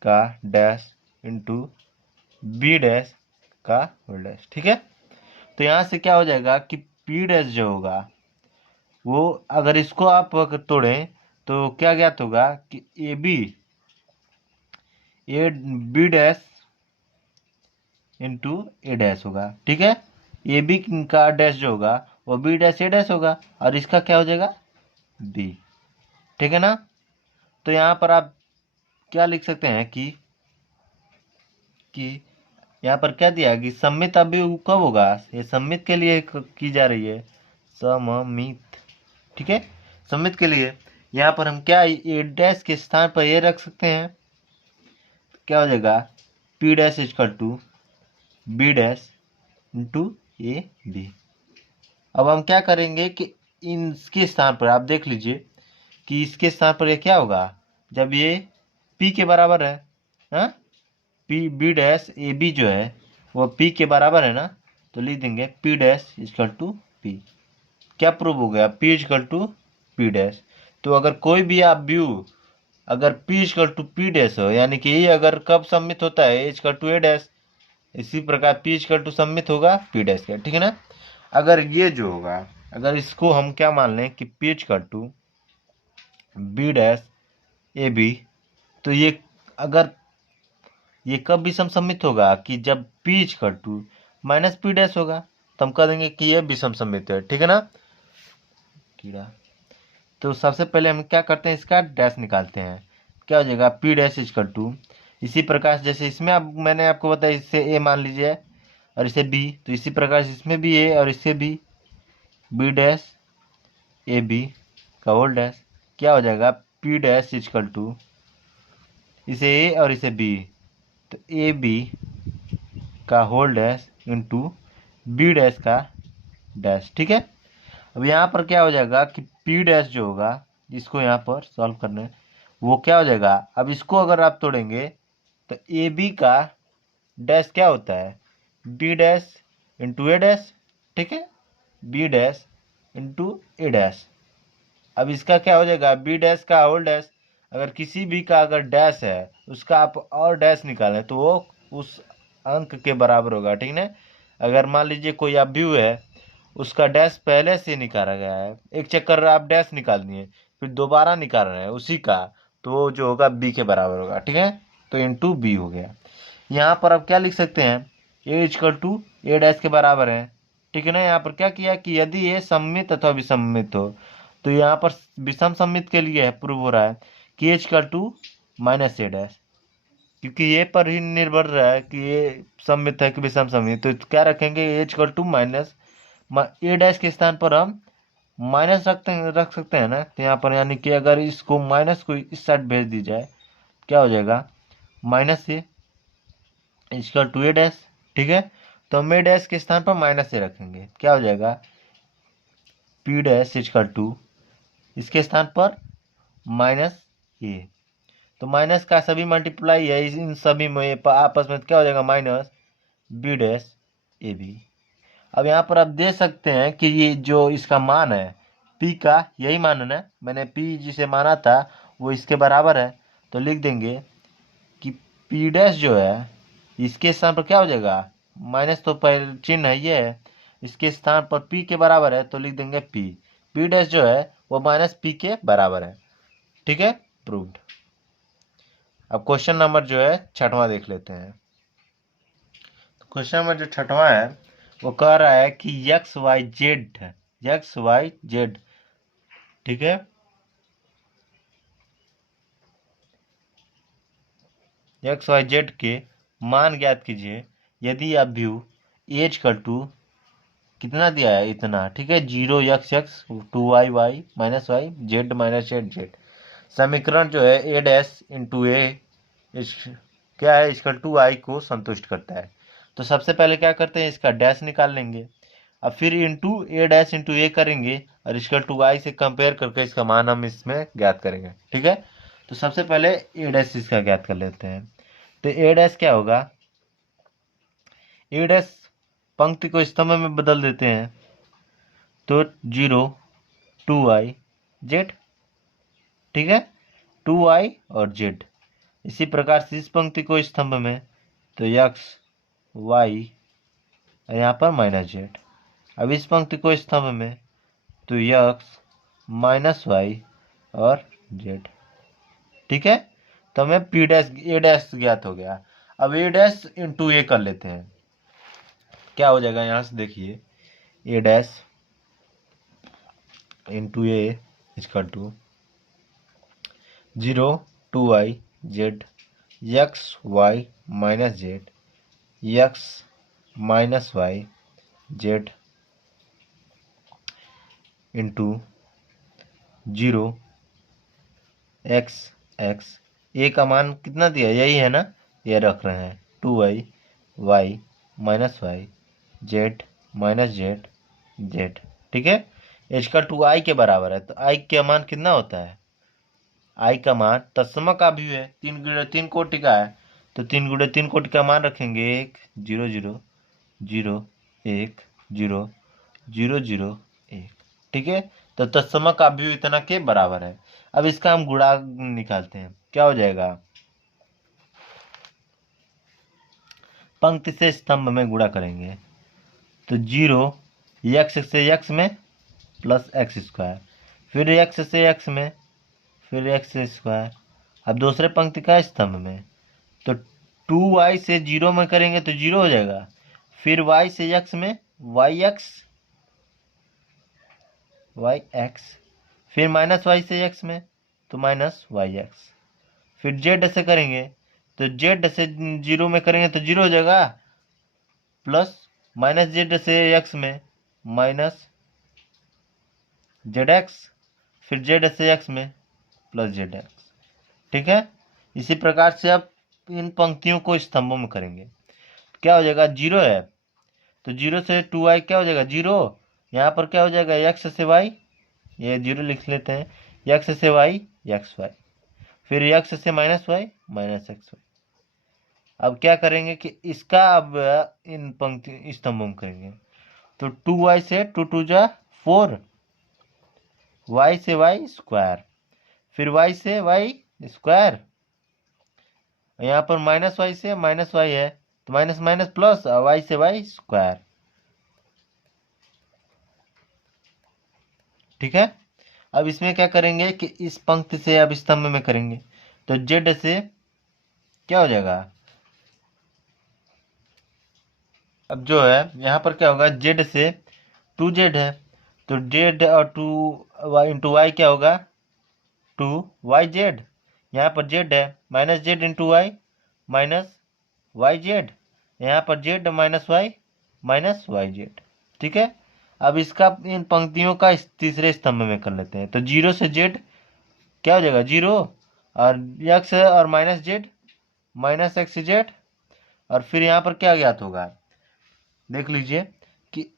का डैश इंटू बी डैश का होल डैश। ठीक है, तो यहाँ से क्या हो जाएगा कि पी डैश जो होगा वो, अगर इसको आप अगर तोड़ें तो क्या ज्ञात होगा कि A B dash into A dash होगा। ठीक है, ए बी का डैश जो होगा वो बी डैश ए डैश होगा, और इसका क्या हो जाएगा, बी। ठीक है ना, तो यहाँ पर आप क्या लिख सकते हैं कि यहाँ पर क्या दिया कि सममित अभी कब होगा, ये सममित के लिए की जा रही है, सममित। ठीक है, सममित के लिए यहाँ पर हम क्या ए डैश के स्थान पर ये रख सकते हैं, क्या हो जाएगा, P dash equal to B dash into A B. अब हम क्या करेंगे कि इनके स्थान पर आप देख लीजिए कि इसके स्थान पर ये क्या होगा, जब ये P के बराबर है, हाँ, P B dash A B जो है वो P के बराबर है ना, तो लिख देंगे P dash equal to P। क्या प्रूव हो गया, P equal to P dash. तो अगर कोई भी आप व्यू अगर P equal to P dash हो, यानी कि ये अगर कब सम्मित होता है, A equal to A dash, इसी प्रकार P इजकल टू सम्मित होगा P डैश का। ठीक है ना, अगर ये जो होगा, अगर इसको हम क्या मान लें कि P equal to B dash A B, तो ये अगर ये कब विषम सम्मित होगा, कि जब P equal to minus P dash होगा, तो हम कह देंगे कि ये विषम सम्मित है। ठीक है ना, कीड़ा। तो सबसे पहले हम क्या करते हैं, इसका डैश निकालते हैं, क्या हो जाएगा, P डैश इजकल टू, इसी प्रकार जैसे इसमें अब मैंने आपको बताया, इससे A मान लीजिए और इसे B, तो इसी प्रकार से इसमें भी A और इससे B, B dash A B का होल डैश, क्या हो जाएगा, P डैश इजकल टू, इसे A और इसे B, तो ए बी का whole dash into B dash का डैश। ठीक है, अब यहाँ पर क्या हो जाएगा कि P डैश जो होगा, जिसको यहाँ पर सॉल्व करना है, वो क्या हो जाएगा, अब इसको अगर आप तोड़ेंगे तो ए बी का डैश क्या होता है, B dash into A dash. ठीक है, B dash into A dash. अब इसका क्या हो जाएगा, बी डैश का होल डैश, अगर किसी भी का अगर डैश है उसका आप और डैश निकालें तो वो उस अंक के बराबर होगा। ठीक है, अगर मान लीजिए कोई अव्यूह है, उसका डैश पहले से निकाला गया है, एक चक्कर आप डैश निकाल दिए, फिर दोबारा निकाल रहे हैं उसी का, तो वो जो होगा बी के बराबर होगा। ठीक है, तो इंटू बी हो गया। यहाँ पर आप क्या लिख सकते हैं, ए इजकल टू ए डैश के बराबर है। ठीक है ना, यहाँ पर क्या किया कि यदि ये सममित अथवा विसम्मित हो, तो यहाँ पर विषम सम्मित के लिए प्रूव हो रहा है कि एच का टू माइनस ए डैश, क्योंकि ये पर ही निर्भर रहा है कि ये सम्मित है कि विषम सम्मित, तो क्या रखेंगे, एच का टू माइनस ए डैश के स्थान पर हम माइनस रख सकते हैं ना, तो यहाँ पर यानी कि अगर इसको माइनस को इस साइड भेज दी जाए क्या हो जाएगा, minus A equal to A dash. ठीक है, तो हम ए डैश के स्थान पर माइनस ए रखेंगे, क्या हो जाएगा पी डैश इक्वल टू इसके स्थान पर माइनस ए। तो माइनस का सभी मल्टीप्लाई है इन सभी में आपस में, क्या हो जाएगा minus B dash A B. अब यहाँ पर आप देख सकते हैं कि ये जो इसका मान है p का, यही मान है ना, मैंने p जिसे माना था वो इसके बराबर है, तो लिख देंगे कि p डैश जो है इसके स्थान पर क्या हो जाएगा, माइनस तो पहले चिन्ह है ये है, इसके स्थान पर p के बराबर है तो लिख देंगे p डैश जो है वो माइनस p के बराबर है। ठीक है, प्रूव्ड। अब क्वेश्चन नंबर जो है छठवां देख लेते हैं। क्वेश्चन नंबर जो छठवां है वो कह रहा है कि एक्स वाई जेड है, एक्स वाई जेड। ठीक है, एक्स वाई जेड के मान ज्ञात कीजिए यदि आप व्यू एज कर टू कितना दिया है इतना। ठीक है, 0 x 2y minus Y Z minus Z Z. समीकरण जो है ए डैश इंटू ए क्या है इसका 2i को संतुष्ट करता है। तो सबसे पहले क्या करते हैं, इसका डैश निकाल लेंगे, अब फिर इंटू ए डैश इंटू ए करेंगे और इसका 2i से कंपेयर करके इसका मान हम इसमें ज्ञात करेंगे। ठीक है, तो सबसे पहले ए डैश इसका ज्ञात कर लेते हैं। तो ए डैश क्या होगा, ए डैश पंक्ति को स्तंभ में बदल देते हैं तो 0 2i जेड। ठीक है, 2i और जेड। इसी प्रकार से इस पंक्ति को स्तंभ में तो x y यहाँ पर माइनस जेड। अब इस पंक्ति को स्तंभ में तो x माइनस वाई और जेड। ठीक है, तो हमें पी डैश ए डैश ज्ञात हो गया। अब ए डैश इंटू ए कर लेते हैं, क्या हो जाएगा यहाँ से देखिए, A dash into A equal to 0 2i Z X Y minus Z X minus Y Z into 0 X X. A का मान कितना दिया, यही है ना, ये रख रहे हैं 2i Y minus Y Z minus Z Z. ठीक है, एच का 2i के बराबर है, तो i का मान कितना होता है, i का मान तत्समक का भी है, 3 कोटि का है, तो 3 कोटि का मान रखेंगे 1 0 0 0 1 0 0 0 1। ठीक है, तो तत्समक का भी इतना के बराबर है। अब इसका हम गुणा निकालते हैं, क्या हो जाएगा, पंक्ति से स्तंभ में गुणा करेंगे तो 0 x से x में प्लस एक्स स्क्वायर, फिर x से x में, फिर एक्स स्क्वायर। अब दूसरे पंक्ति का स्तंभ में तो 2y से 0 में करेंगे तो 0 हो जाएगा, फिर y से x में yx, फिर माइनस y से x में तो माइनस yx, फिर z से करेंगे तो z से 0 में करेंगे तो 0 हो जाएगा, प्लस माइनस z से x में माइनस zx, फिर z से x में प्लस zx। ठीक है, इसी प्रकार से आप इन पंक्तियों को स्तंभों में करेंगे, क्या हो जाएगा 0 है तो 0 से 2i क्या हो जाएगा 0, यहाँ पर क्या हो जाएगा x से y, ये 0 लिख लेते हैं, x से y एक्स वाई, फिर x से minus y minus X Y. अब क्या करेंगे कि इसका अब इन पंक्ति स्तंभों में करेंगे तो 2y से 2 2 जा 4, y से y स्क्वायर, फिर y से y स्क्वायर, यहाँ पर माइनस y से माइनस y है तो माइनस माइनस प्लस y से y स्क्वायर। ठीक है, अब इसमें क्या करेंगे कि इस पंक्ति से अब स्तंभ में करेंगे तो z से क्या हो जाएगा, अब जो है यहाँ पर क्या होगा z से 2z है तो z और 2y इंटू वाई क्या होगा 2yz, यहाँ पर z है minus z into Y minus yz, यहाँ पर z minus y minus yz। ठीक है, अब इसका इन पंक्तियों का तीसरे स्तंभ में कर लेते हैं। तो 0 से जेड क्या हो जाएगा 0, और एक्स और minus Z, minus x Z, और फिर यहाँ पर क्या ज्ञात होगा देख लीजिए कि,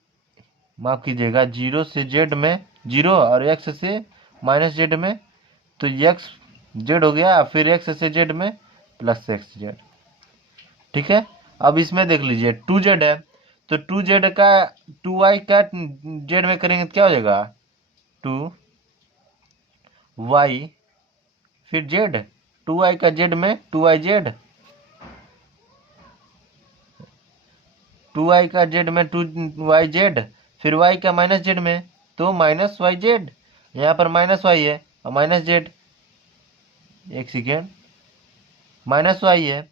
माफ कीजिएगा, 0 से जेड में 0 और एक्स से माइनस जेड में, तो एक्स जेड हो गया, फिर एक्स से जेड में प्लस एक्स जेड। ठीक है, अब इसमें देख लीजिए 2z है, तो 2z का 2y का जेड में करेंगे तो क्या हो जाएगा 2y, फिर जेड, 2y का जेड में 2y जेड, 2y का जेड में 2y जेड, फिर y का माइनस जेड में तो माइनस वाई जेड, यहाँ पर माइनस वाई है और माइनस जेड, एक सेकेंड, माइनस वाई है,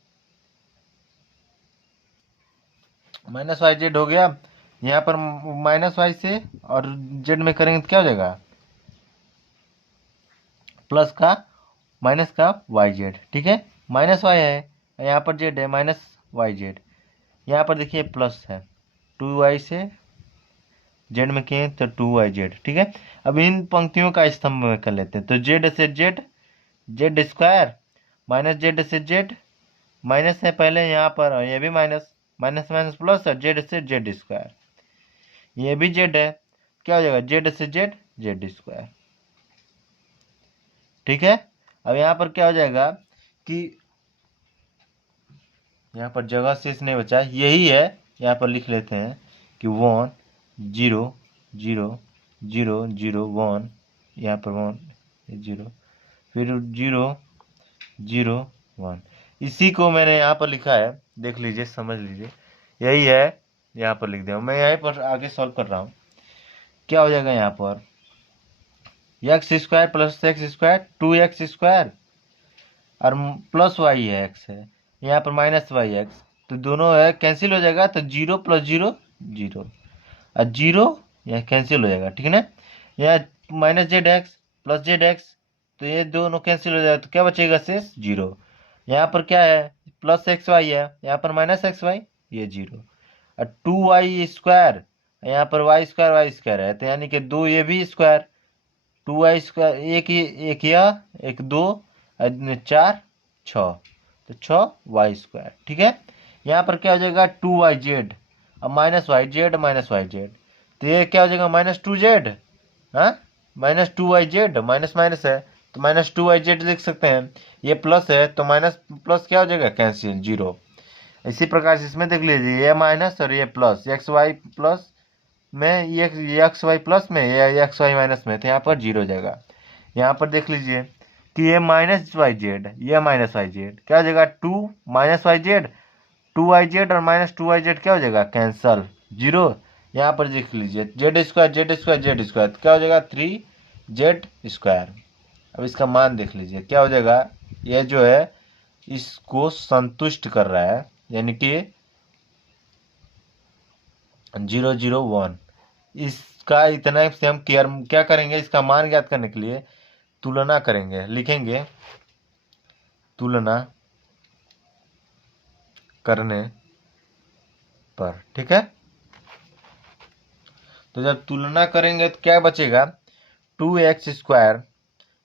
माइनस वाई जेड हो गया, यहाँ पर माइनस वाई से और जेड में करेंगे तो क्या हो जाएगा प्लस का माइनस का वाई जेड। ठीक है, माइनस वाई है, यहाँ पर जेड है माइनस वाई जेड, यहाँ पर देखिए प्लस है, 2y से जेड में किए तो 2y जेड। ठीक है, अब इन पंक्तियों का स्तंभ में कर लेते हैं। तो जेड से Z, Z square, minus Z से जेड, माइनस है पहले यहाँ पर, और ये भी माइनस, माइनस माइनस प्लस, और जेड से जेड स्क्वायर, ये भी जेड है, क्या हो जाएगा जेड से जेड, जेड स्क्वायर। ठीक है, अब यहाँ पर क्या हो जाएगा कि यहाँ पर जगह शेष नहीं बचा, यही है, यहाँ पर लिख लेते हैं कि 1 0 0 0 0 1, यहाँ पर 1 0, फिर 0 0 1, इसी को मैंने यहाँ पर लिखा है, देख लीजिए समझ लीजिए, यही है, यहाँ पर लिख दिया मैं, यहीं पर आगे सॉल्व कर रहा हूँ। क्या हो जाएगा यहाँ पर x square plus x square 2x square, और प्लस वाई है एक्स है, यहाँ पर माइनस वाई एक्स, तो दोनों है कैंसिल हो जाएगा, तो 0 प्लस 0 0, और 0 यहाँ कैंसिल हो जाएगा। ठीक है ना, यहाँ minus Z x plus Z x, तो ये दोनों कैंसिल हो जाएगा, तो क्या बचेगा शेष 0। यहाँ पर क्या है प्लस एक्स वाई है, यहाँ पर माइनस एक्स वाई, ये 0, और 2y स्क्वायर, यहाँ पर वाई स्क्वायर है, तो यानी कि 2 ये भी स्क्वायर, 2y स्क्वायर, एक यह एक 2 4 6, तो 6y स्क्वायर। ठीक है, यहाँ पर क्या हो जाएगा 2y जेड, अब माइनस वाई जेड, तो ये क्या हो जाएगा -2z, हाँ -2y जेड, माइनस माइनस है तो -2y जेड लिख सकते हैं, ये प्लस है तो माइनस प्लस क्या हो जाएगा कैंसिल 0। इसी प्रकार से इसमें देख लीजिए, ये माइनस और ये प्लस, एक्स वाई प्लस में, ये एक्स वाई प्लस में, ये एक्स वाई माइनस में, तो यहाँ पर 0 हो जाएगा। यहाँ पर देख लीजिए कि ये माइनस वाई जेड, ये माइनस वाई जेड, क्या हो जाएगा 2 minus Y Z, 2y Z और -2y जेड क्या हो जाएगा कैंसल 0। यहाँ पर देख लीजिए Z square Z square Z square, क्या हो जाएगा 3z स्क्वायर। अब इसका मान देख लीजिए क्या हो जाएगा, ये जो है इसको संतुष्ट कर रहा है, यानी कि 0 0 1, इसका इतना से हम क्या करेंगे, इसका मान ज्ञात करने के लिए तुलना करेंगे, लिखेंगे तुलना करने पर। ठीक है, तो जब तुलना करेंगे तो क्या बचेगा 2x स्क्वायर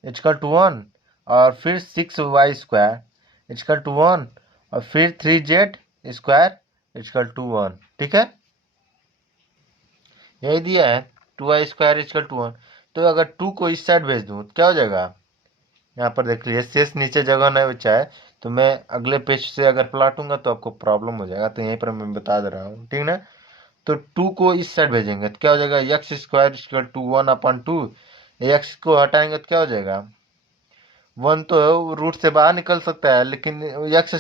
इजकल टू 1, और फिर 6y स्क्वायर इजकल टू 1, और फिर 3z स्क्वायर इजकल टू 1। ठीक है, यही दिया है 2y स्क्वायर इजकल टू 1, तो अगर 2 को इस साइड भेज दूँ तो क्या हो जाएगा, यहाँ पर देख लीजिए शेष नीचे जगह नहीं बचा है, तो मैं अगले पेज से अगर पलटूंगा तो आपको प्रॉब्लम हो जाएगा, तो यहीं पर मैं बता दे रहा हूँ। ठीक ना, तो 2 को इस साइड भेजेंगे तो क्या हो जाएगा X square equal to 1/2, X को हटाएंगे तो क्या हो जाएगा 1, तो रूट से बाहर निकल सकता है, लेकिन एक्स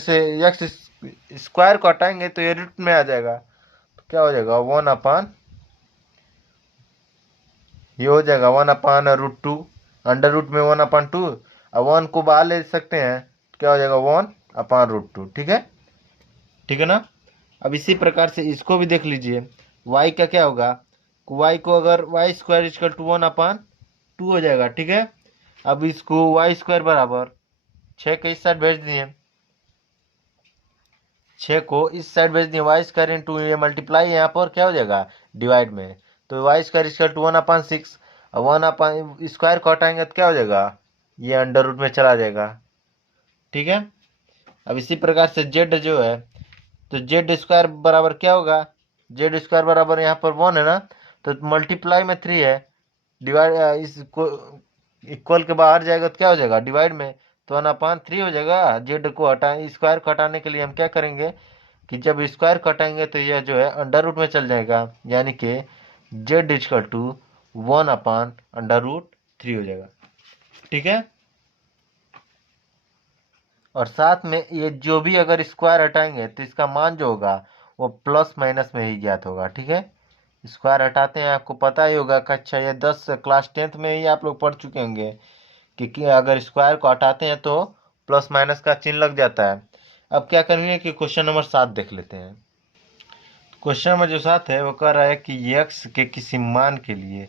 स्क्वायर को हटाएंगे तो ये रूट में आ जाएगा, तो क्या हो जाएगा 1/, ये हो जाएगा 1/√2, अंडर रूट में 1/2, और 1 को बाहर ले सकते हैं तो क्या हो जाएगा 1/√2। ठीक है, ठीक है ना। अब इसी प्रकार से इसको भी देख लीजिए, y का क्या होगा, y को अगर वाई स्क्वायर इक्वल टू 1/2 हो जाएगा। ठीक है, अब इसको वाई स्क्वायर बराबर 6 के इस साइड भेज दिए, 6 को इस साइड भेज दिए, वाई स्क्वायर इंटू ये मल्टीप्लाई यहाँ पर क्या हो जाएगा डिवाइड में, तो वाई स्क्वायर इक्वल टू 1/6। अब 1 स्क्वायर को हटाएंगे तो क्या हो जाएगा, ये अंडर रूट में चला जाएगा। ठीक है। अब इसी प्रकार से जेड जो है, तो जेड स्क्वायर बराबर क्या होगा, जेड स्क्वायर बराबर यहाँ पर 1 है ना, तो मल्टीप्लाई में 3 है, डिवाइड इसको इक्वल के बाहर जाएगा तो क्या हो जाएगा, डिवाइड में, तो 1/3 हो जाएगा। जेड को हटा स्क्वायर को हटाने के लिए हम क्या करेंगे कि जब स्क्वायर को हटाएंगे तो यह जो है अंडर रूट में चल जाएगा, यानी कि जेड इक्वल टू 1/√3 हो जाएगा। ठीक है। और साथ में ये जो भी अगर स्क्वायर हटाएंगे तो इसका मान जो होगा वो प्लस माइनस में ही ज्ञात होगा। ठीक है। स्क्वायर हटाते हैं, आपको पता ही होगा, कक्षा ये 10 क्लास 10th में ही आप लोग पढ़ चुके होंगे कि अगर स्क्वायर को हटाते हैं तो प्लस माइनस का चिन्ह लग जाता है। अब क्या करेंगे कि क्वेश्चन नंबर 7 देख लेते हैं। क्वेश्चन नंबर जो 7 है वो कह रहा है कि यक्स के किसी मान के लिए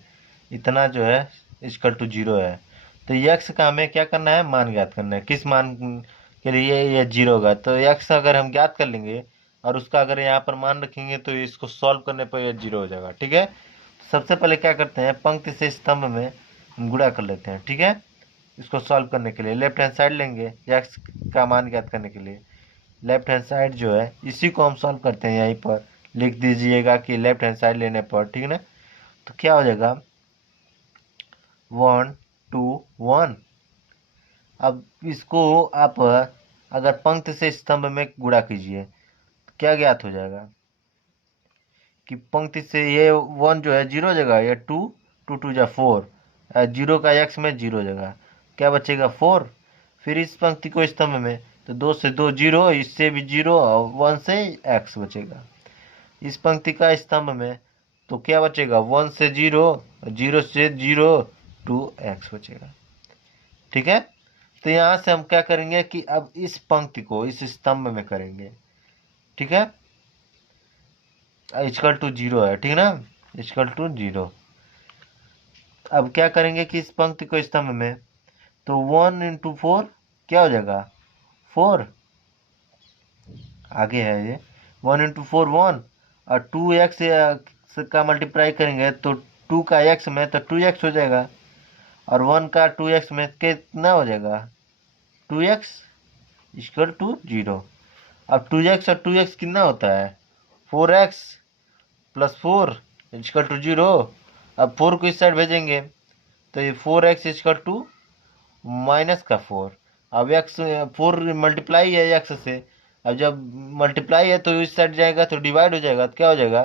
इतना जो है इक्वल टू 0 है। तो यक्स का हमें क्या करना है, मान ज्ञात करना है, किस मान के लिए ये 0 होगा। तो यक्स अगर हम ज्ञात कर लेंगे और उसका अगर यहाँ पर मान रखेंगे तो इसको सॉल्व करने पर ये 0 हो जाएगा। ठीक है। सबसे पहले क्या करते हैं, पंक्ति से स्तंभ में हम गुणा कर लेते हैं। ठीक है। इसको सॉल्व करने के लिए लेफ्ट हैंड साइड लेंगे, यक्स का मान ज्ञात करने के लिए लेफ्ट हैंड साइड जो है इसी को हम सॉल्व करते हैं। यहीं पर लिख दीजिएगा कि लेफ्ट हैंड साइड लेने पर, ठीक है ना। तो क्या हो जाएगा 1 2 1। अब इसको आप अगर पंक्ति से स्तंभ में गुणा कीजिए तो क्या ज्ञात हो जाएगा कि पंक्ति से ये 1 जो है 0 जगह, ये 2 2 2 जा 4, 0 का x में 0 जगह क्या बचेगा 4। फिर इस पंक्ति को स्तंभ में तो 2 से 2 0, इससे भी 0 और 1 से x बचेगा। इस पंक्ति का स्तंभ में तो क्या बचेगा 1 से 0, 0 से 0 2x बचेगा। ठीक है। तो यहाँ से हम क्या करेंगे कि अब इस पंक्ति को इस स्तंभ में करेंगे। ठीक है। इक्वल टू 0 है, ठीक है ना, इक्वल टू 0। अब क्या करेंगे कि इस पंक्ति को स्तंभ में तो 1 × 4 क्या हो जाएगा 4, आगे है ये 1 × 4 1, और 2x का मल्टीप्लाई करेंगे तो 2 का x में तो 2x हो जाएगा, और 1 का 2x में कितना हो जाएगा 2x इक्वल टू 0। अब 2x और 2x कितना होता है 4x प्लस 4 इक्वल टू 0। अब 4 को इस साइड भेजेंगे तो ये 4x इक्वल टू माइनस का 4। अब x 4 मल्टीप्लाई है x से, अब जब मल्टीप्लाई है तो इस साइड जाएगा तो डिवाइड हो जाएगा, तो क्या हो जाएगा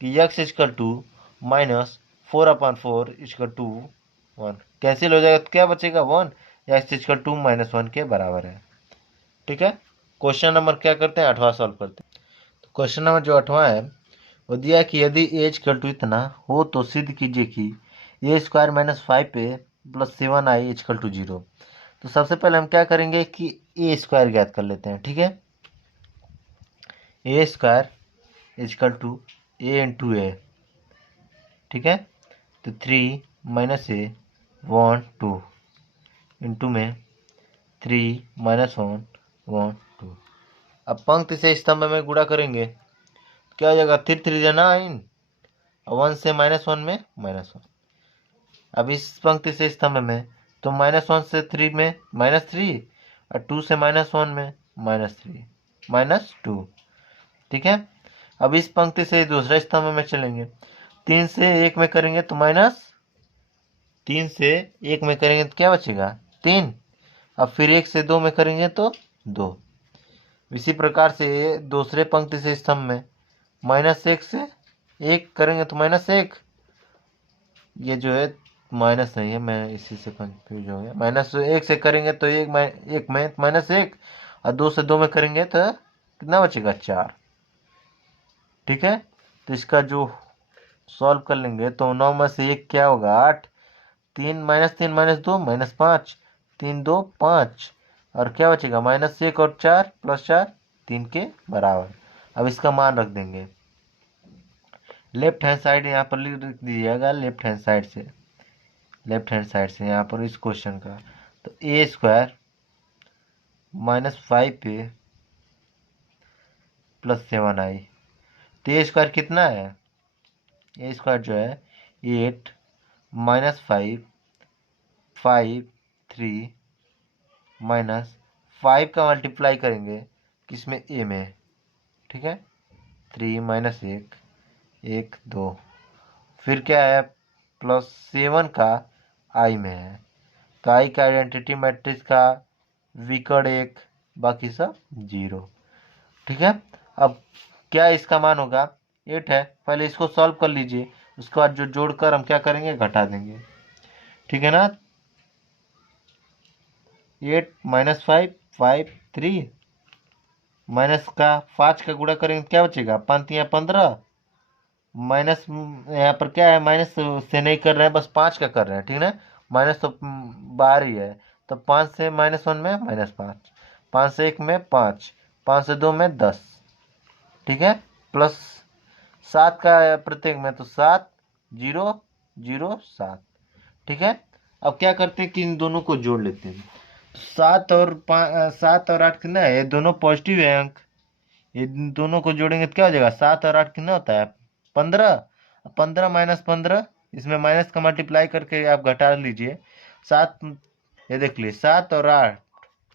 कि x equal to minus 4/4 equal to 1 cancel हो जाएगा, तो क्या बचेगा 1, x इक्वल टू -1 के बराबर है। ठीक है। क्वेश्चन नंबर क्या करते हैं 8वां सॉल्व करते हैं। तो क्वेश्चन नंबर जो 8वां है वो दिया है कि यदि a इक्वल टू इतना हो तो सिद्ध कीजिए कि a² - 5a + 7i equal to 0। तो सबसे पहले हम क्या करेंगे कि a² ज्ञात कर लेते हैं। ठीक है। a² equal to a × a। ठीक है। तो 3 - a 1 2 इंटू में 3 - 1 1 2। अब पंक्ति से स्तंभ में गुणा करेंगे क्या हो जाएगा 3 3 जा 9, और 1 से -1 में -1। अब इस पंक्ति से स्तंभ में तो -1 से 3 में -3, और 2 से -1 में -3 -2। ठीक है। अब इस पंक्ति से दूसरे स्तंभ में चलेंगे 3 से 1 में करेंगे तो -3 से 1 में करेंगे तो क्या बचेगा 3। अब फिर 1 से 2 में करेंगे तो 2। इसी प्रकार से दूसरे पंक्ति से स्तंभ में -1 से 1 करेंगे तो -1, ये जो है माइनस नहीं है, मैं इसी से कंफ्यूज हो गया। -1 से करेंगे तो 1 में -1, और 2 से 2 में करेंगे तो कितना बचेगा 4। ठीक है। तो इसका जो सॉल्व कर लेंगे तो 9 में से 1 क्या होगा 8, 3 - 3 - 2 -5, 3 2 5, और क्या बचेगा -1 और 4 + 4 3 के बराबर। अब इसका मान रख देंगे लेफ्ट हैंड साइड, यहाँ पर लिख दीजिएगा लेफ्ट हैंड साइड से यहाँ पर इस क्वेश्चन का तो a² - 5a + 7i। तो a² कितना है ए स्क्वायर जो है 8 माइनस 5 5 3 माइनस 5 का मल्टीप्लाई करेंगे किसमें, ए में, ठीक है। 3 माइनस 1 1 2, फिर क्या है प्लस 7 का आई में है, तो आई का आइडेंटिटी मैट्रिक्स का विकर्ण 1, बाकी सब 0, ठीक है। अब क्या इसका मान होगा 8 है, पहले इसको सॉल्व कर लीजिए, उसके बाद जो जोड़कर हम क्या करेंगे घटा देंगे, ठीक है ना। 8 माइनस 5 5 3 माइनस का 5 का गुणा करेंगे क्या बचेगा, 5 या 15, माइनस यहाँ पर क्या है माइनस से नहीं कर रहे हैं, बस 5 का कर रहे हैं, ठीक है ना। माइनस तो बाहर ही है, तो 5 से -1 में -5, 5 से 1 में 5, 5 से 2 में 10, ठीक है। प्लस 7 का प्रत्येक में, तो 7 0 0 7, ठीक है। अब क्या करते हैं कि इन दोनों को जोड़ लेते हैं। 7 और 8 कितना है, ये दोनों पॉजिटिव है अंक, ये दोनों को जोड़ेंगे तो क्या हो जाएगा, 7 और 8 कितना होता है 15, 15 माइनस 15, इसमें माइनस का मल्टीप्लाई करके आप घटा लीजिए, 7, ये देख लीजिए 7 और 8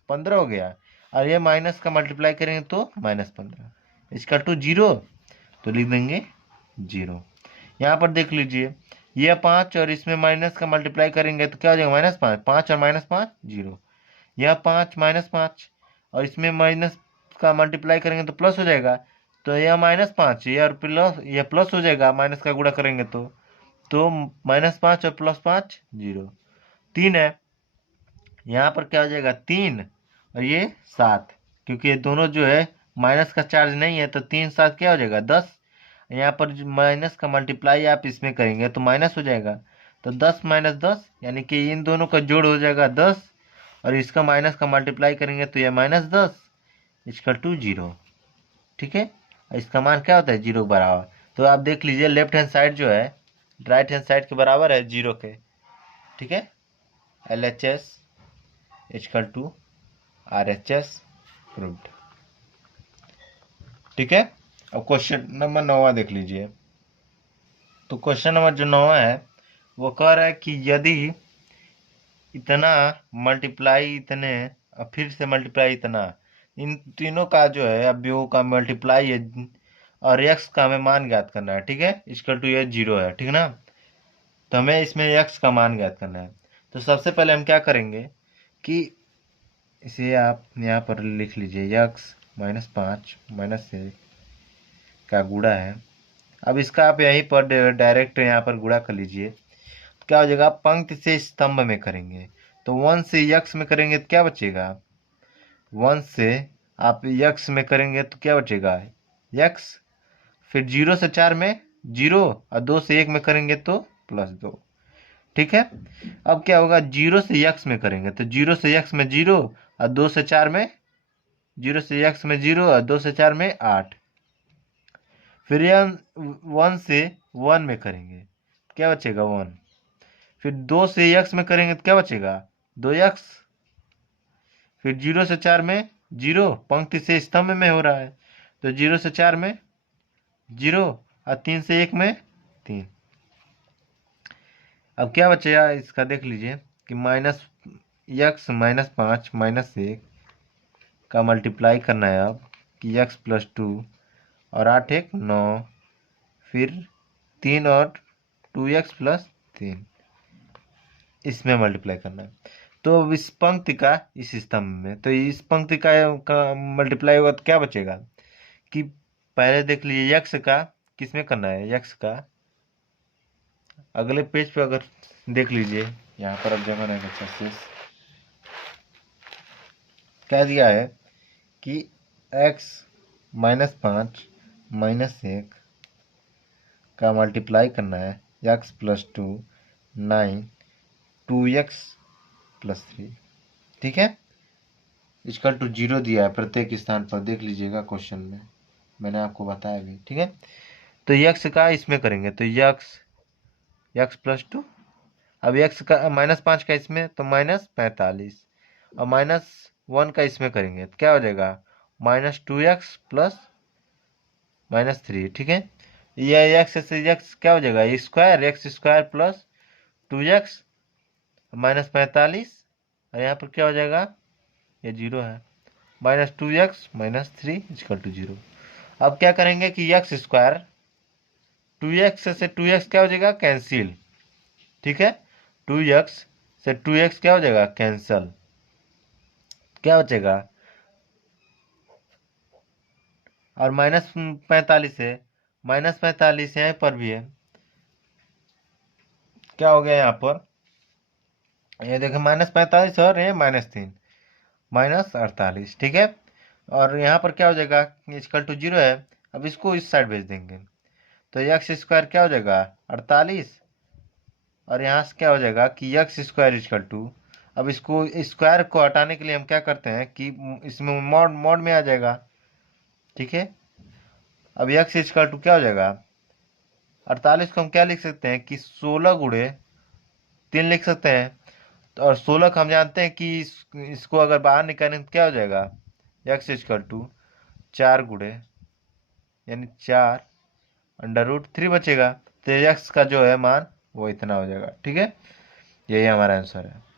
15 हो गया, और ये माइनस का मल्टीप्लाई करेंगे तो -15, इसका 0, तो लिख देंगे 0। यहाँ पर देख लीजिए ये 5 और इसमें माइनस का मल्टीप्लाई करेंगे तो क्या हो जाएगा -5, 5 और -5 0, यह 5 -5 और इसमें माइनस का मल्टीप्लाई करेंगे तो प्लस हो जाएगा, तो यह -5 यह प्लस, यह प्लस हो जाएगा, माइनस का गुणा करेंगे तो -5 और +5 0, 3 है, यहाँ पर क्या हो जाएगा 3 और ये 7, क्योंकि ये दोनों जो है माइनस का चार्ज नहीं है, तो 3 7 क्या हो जाएगा 10, यहाँ पर माइनस का मल्टीप्लाई आप इसमें करेंगे तो माइनस हो जाएगा, तो 10 माइनस 10 यानी कि इन दोनों का जोड़ हो जाएगा 10, और इसका माइनस का मल्टीप्लाई करेंगे तो यह -10 इसका 0, ठीक है। इसका मान क्या होता है 0 बराबर, तो आप देख लीजिए लेफ्ट हैंड साइड जो है राइट हैंड साइड के बराबर है 0 के, ठीक है। LHS RHS प्रूव्ड, ठीक है। अब क्वेश्चन नंबर 9 देख लीजिए। तो क्वेश्चन नंबर जो 9 है वो कह रहा है कि यदि इतना मल्टीप्लाई इतने और फिर से मल्टीप्लाई इतना, इन तीनों का जो है अवयवों का मल्टीप्लाई है और x का हमें मान ज्ञात करना है, ठीक है। इसका 2 ये 0 है, ठीक है ना, तो हमें इसमें x का मान ज्ञात करना है। तो सबसे पहले हम क्या करेंगे कि इसे आप यहाँ पर लिख लीजिए x -5 -1 का गुणा है। अब इसका आप यहीं पर डायरेक्ट यहाँ पर गुणा कर लीजिए, तो क्या हो जाएगा पंक्ति से स्तंभ में करेंगे, तो 1 से x में करेंगे तो क्या बचेगा, 1 से आप x में करेंगे तो क्या बचेगा x, फिर 0 से 4 में 0 और 2 से 1 में करेंगे तो +2, ठीक है। अब क्या होगा 0 से x में करेंगे तो 0 से x में 0 और 2 से 4 में 0 से x में 0 और 2 से 4 में 8, फिर यह 1 से 1 में करेंगे क्या बचेगा 1, फिर 2 से x में करेंगे तो क्या बचेगा 2x, फिर 0 से 4 में 0, पंक्ति से स्तंभ में हो रहा है तो 0 से 4 में 0 और 3 से 1 में 3। अब क्या बचेगा इसका देख लीजिए कि -x -5 -1 का मल्टीप्लाई करना है अब कि x + 2 और 8 1 9, फिर 3 और 2x + 3 इसमें मल्टीप्लाई करना है। तो अब इस पंक्ति का इस स्तंभ में, तो इस पंक्ति का मल्टीप्लाई होगा तो क्या बचेगा कि पहले देख लीजिए x का किस में करना है, x का अगले पेज पे अगर देख लीजिए, यहाँ पर अब जमा नहीं बचा शेष, क्या दिया है कि x -5 -1 का मल्टीप्लाई करना है x + 2 9 2x + 3, ठीक है। इसका 0 दिया है प्रत्येक स्थान पर, देख लीजिएगा क्वेश्चन में मैंने आपको बताया भी, ठीक है। तो x का इसमें करेंगे तो x + 2, अब x का -5 का इसमें तो -45, और -1 का इसमें करेंगे तो क्या हो जाएगा -2x + -3, ठीक है। ये एक्स से एक्स क्या हो जाएगा, square, x square plus 2x minus 45, और यहाँ पर क्या हो जाएगा, ये 0 है, -2x -3 = 0। अब क्या करेंगे कि एक्स स्क्वायर 2x से 2x क्या हो जाएगा, कैंसिल। ठीक है, 2x से 2x क्या हो जाएगा, कैंसल। क्या बचेगा, और -45 है, -45 यहाँ पर भी है, क्या हो गया यहाँ पर, ये देखिए -45 और ये -3, -48। ठीक है, और यहाँ पर क्या हो जाएगा, = 0 है। अब इसको इस साइड भेज देंगे, तो एक्स स्क्वायर क्या हो जाएगा, 48, और यहाँ से क्या हो जाएगा कि एक्स स्क्वायर अब इसको स्क्वायर को हटाने के लिए हम क्या करते हैं कि इसमें मॉड मॉड में आ जाएगा। ठीक है, अब x क्या हो जाएगा, 48 को हम क्या लिख सकते हैं कि 16 × 3 लिख सकते हैं। तो और 16 को हम जानते हैं कि इसको अगर बाहर निकालें तो क्या हो जाएगा, x 4 गुणे यानी 4 √3 बचेगा। तो x का जो है मान वो इतना हो जाएगा। ठीक है, यही हमारा आंसर है।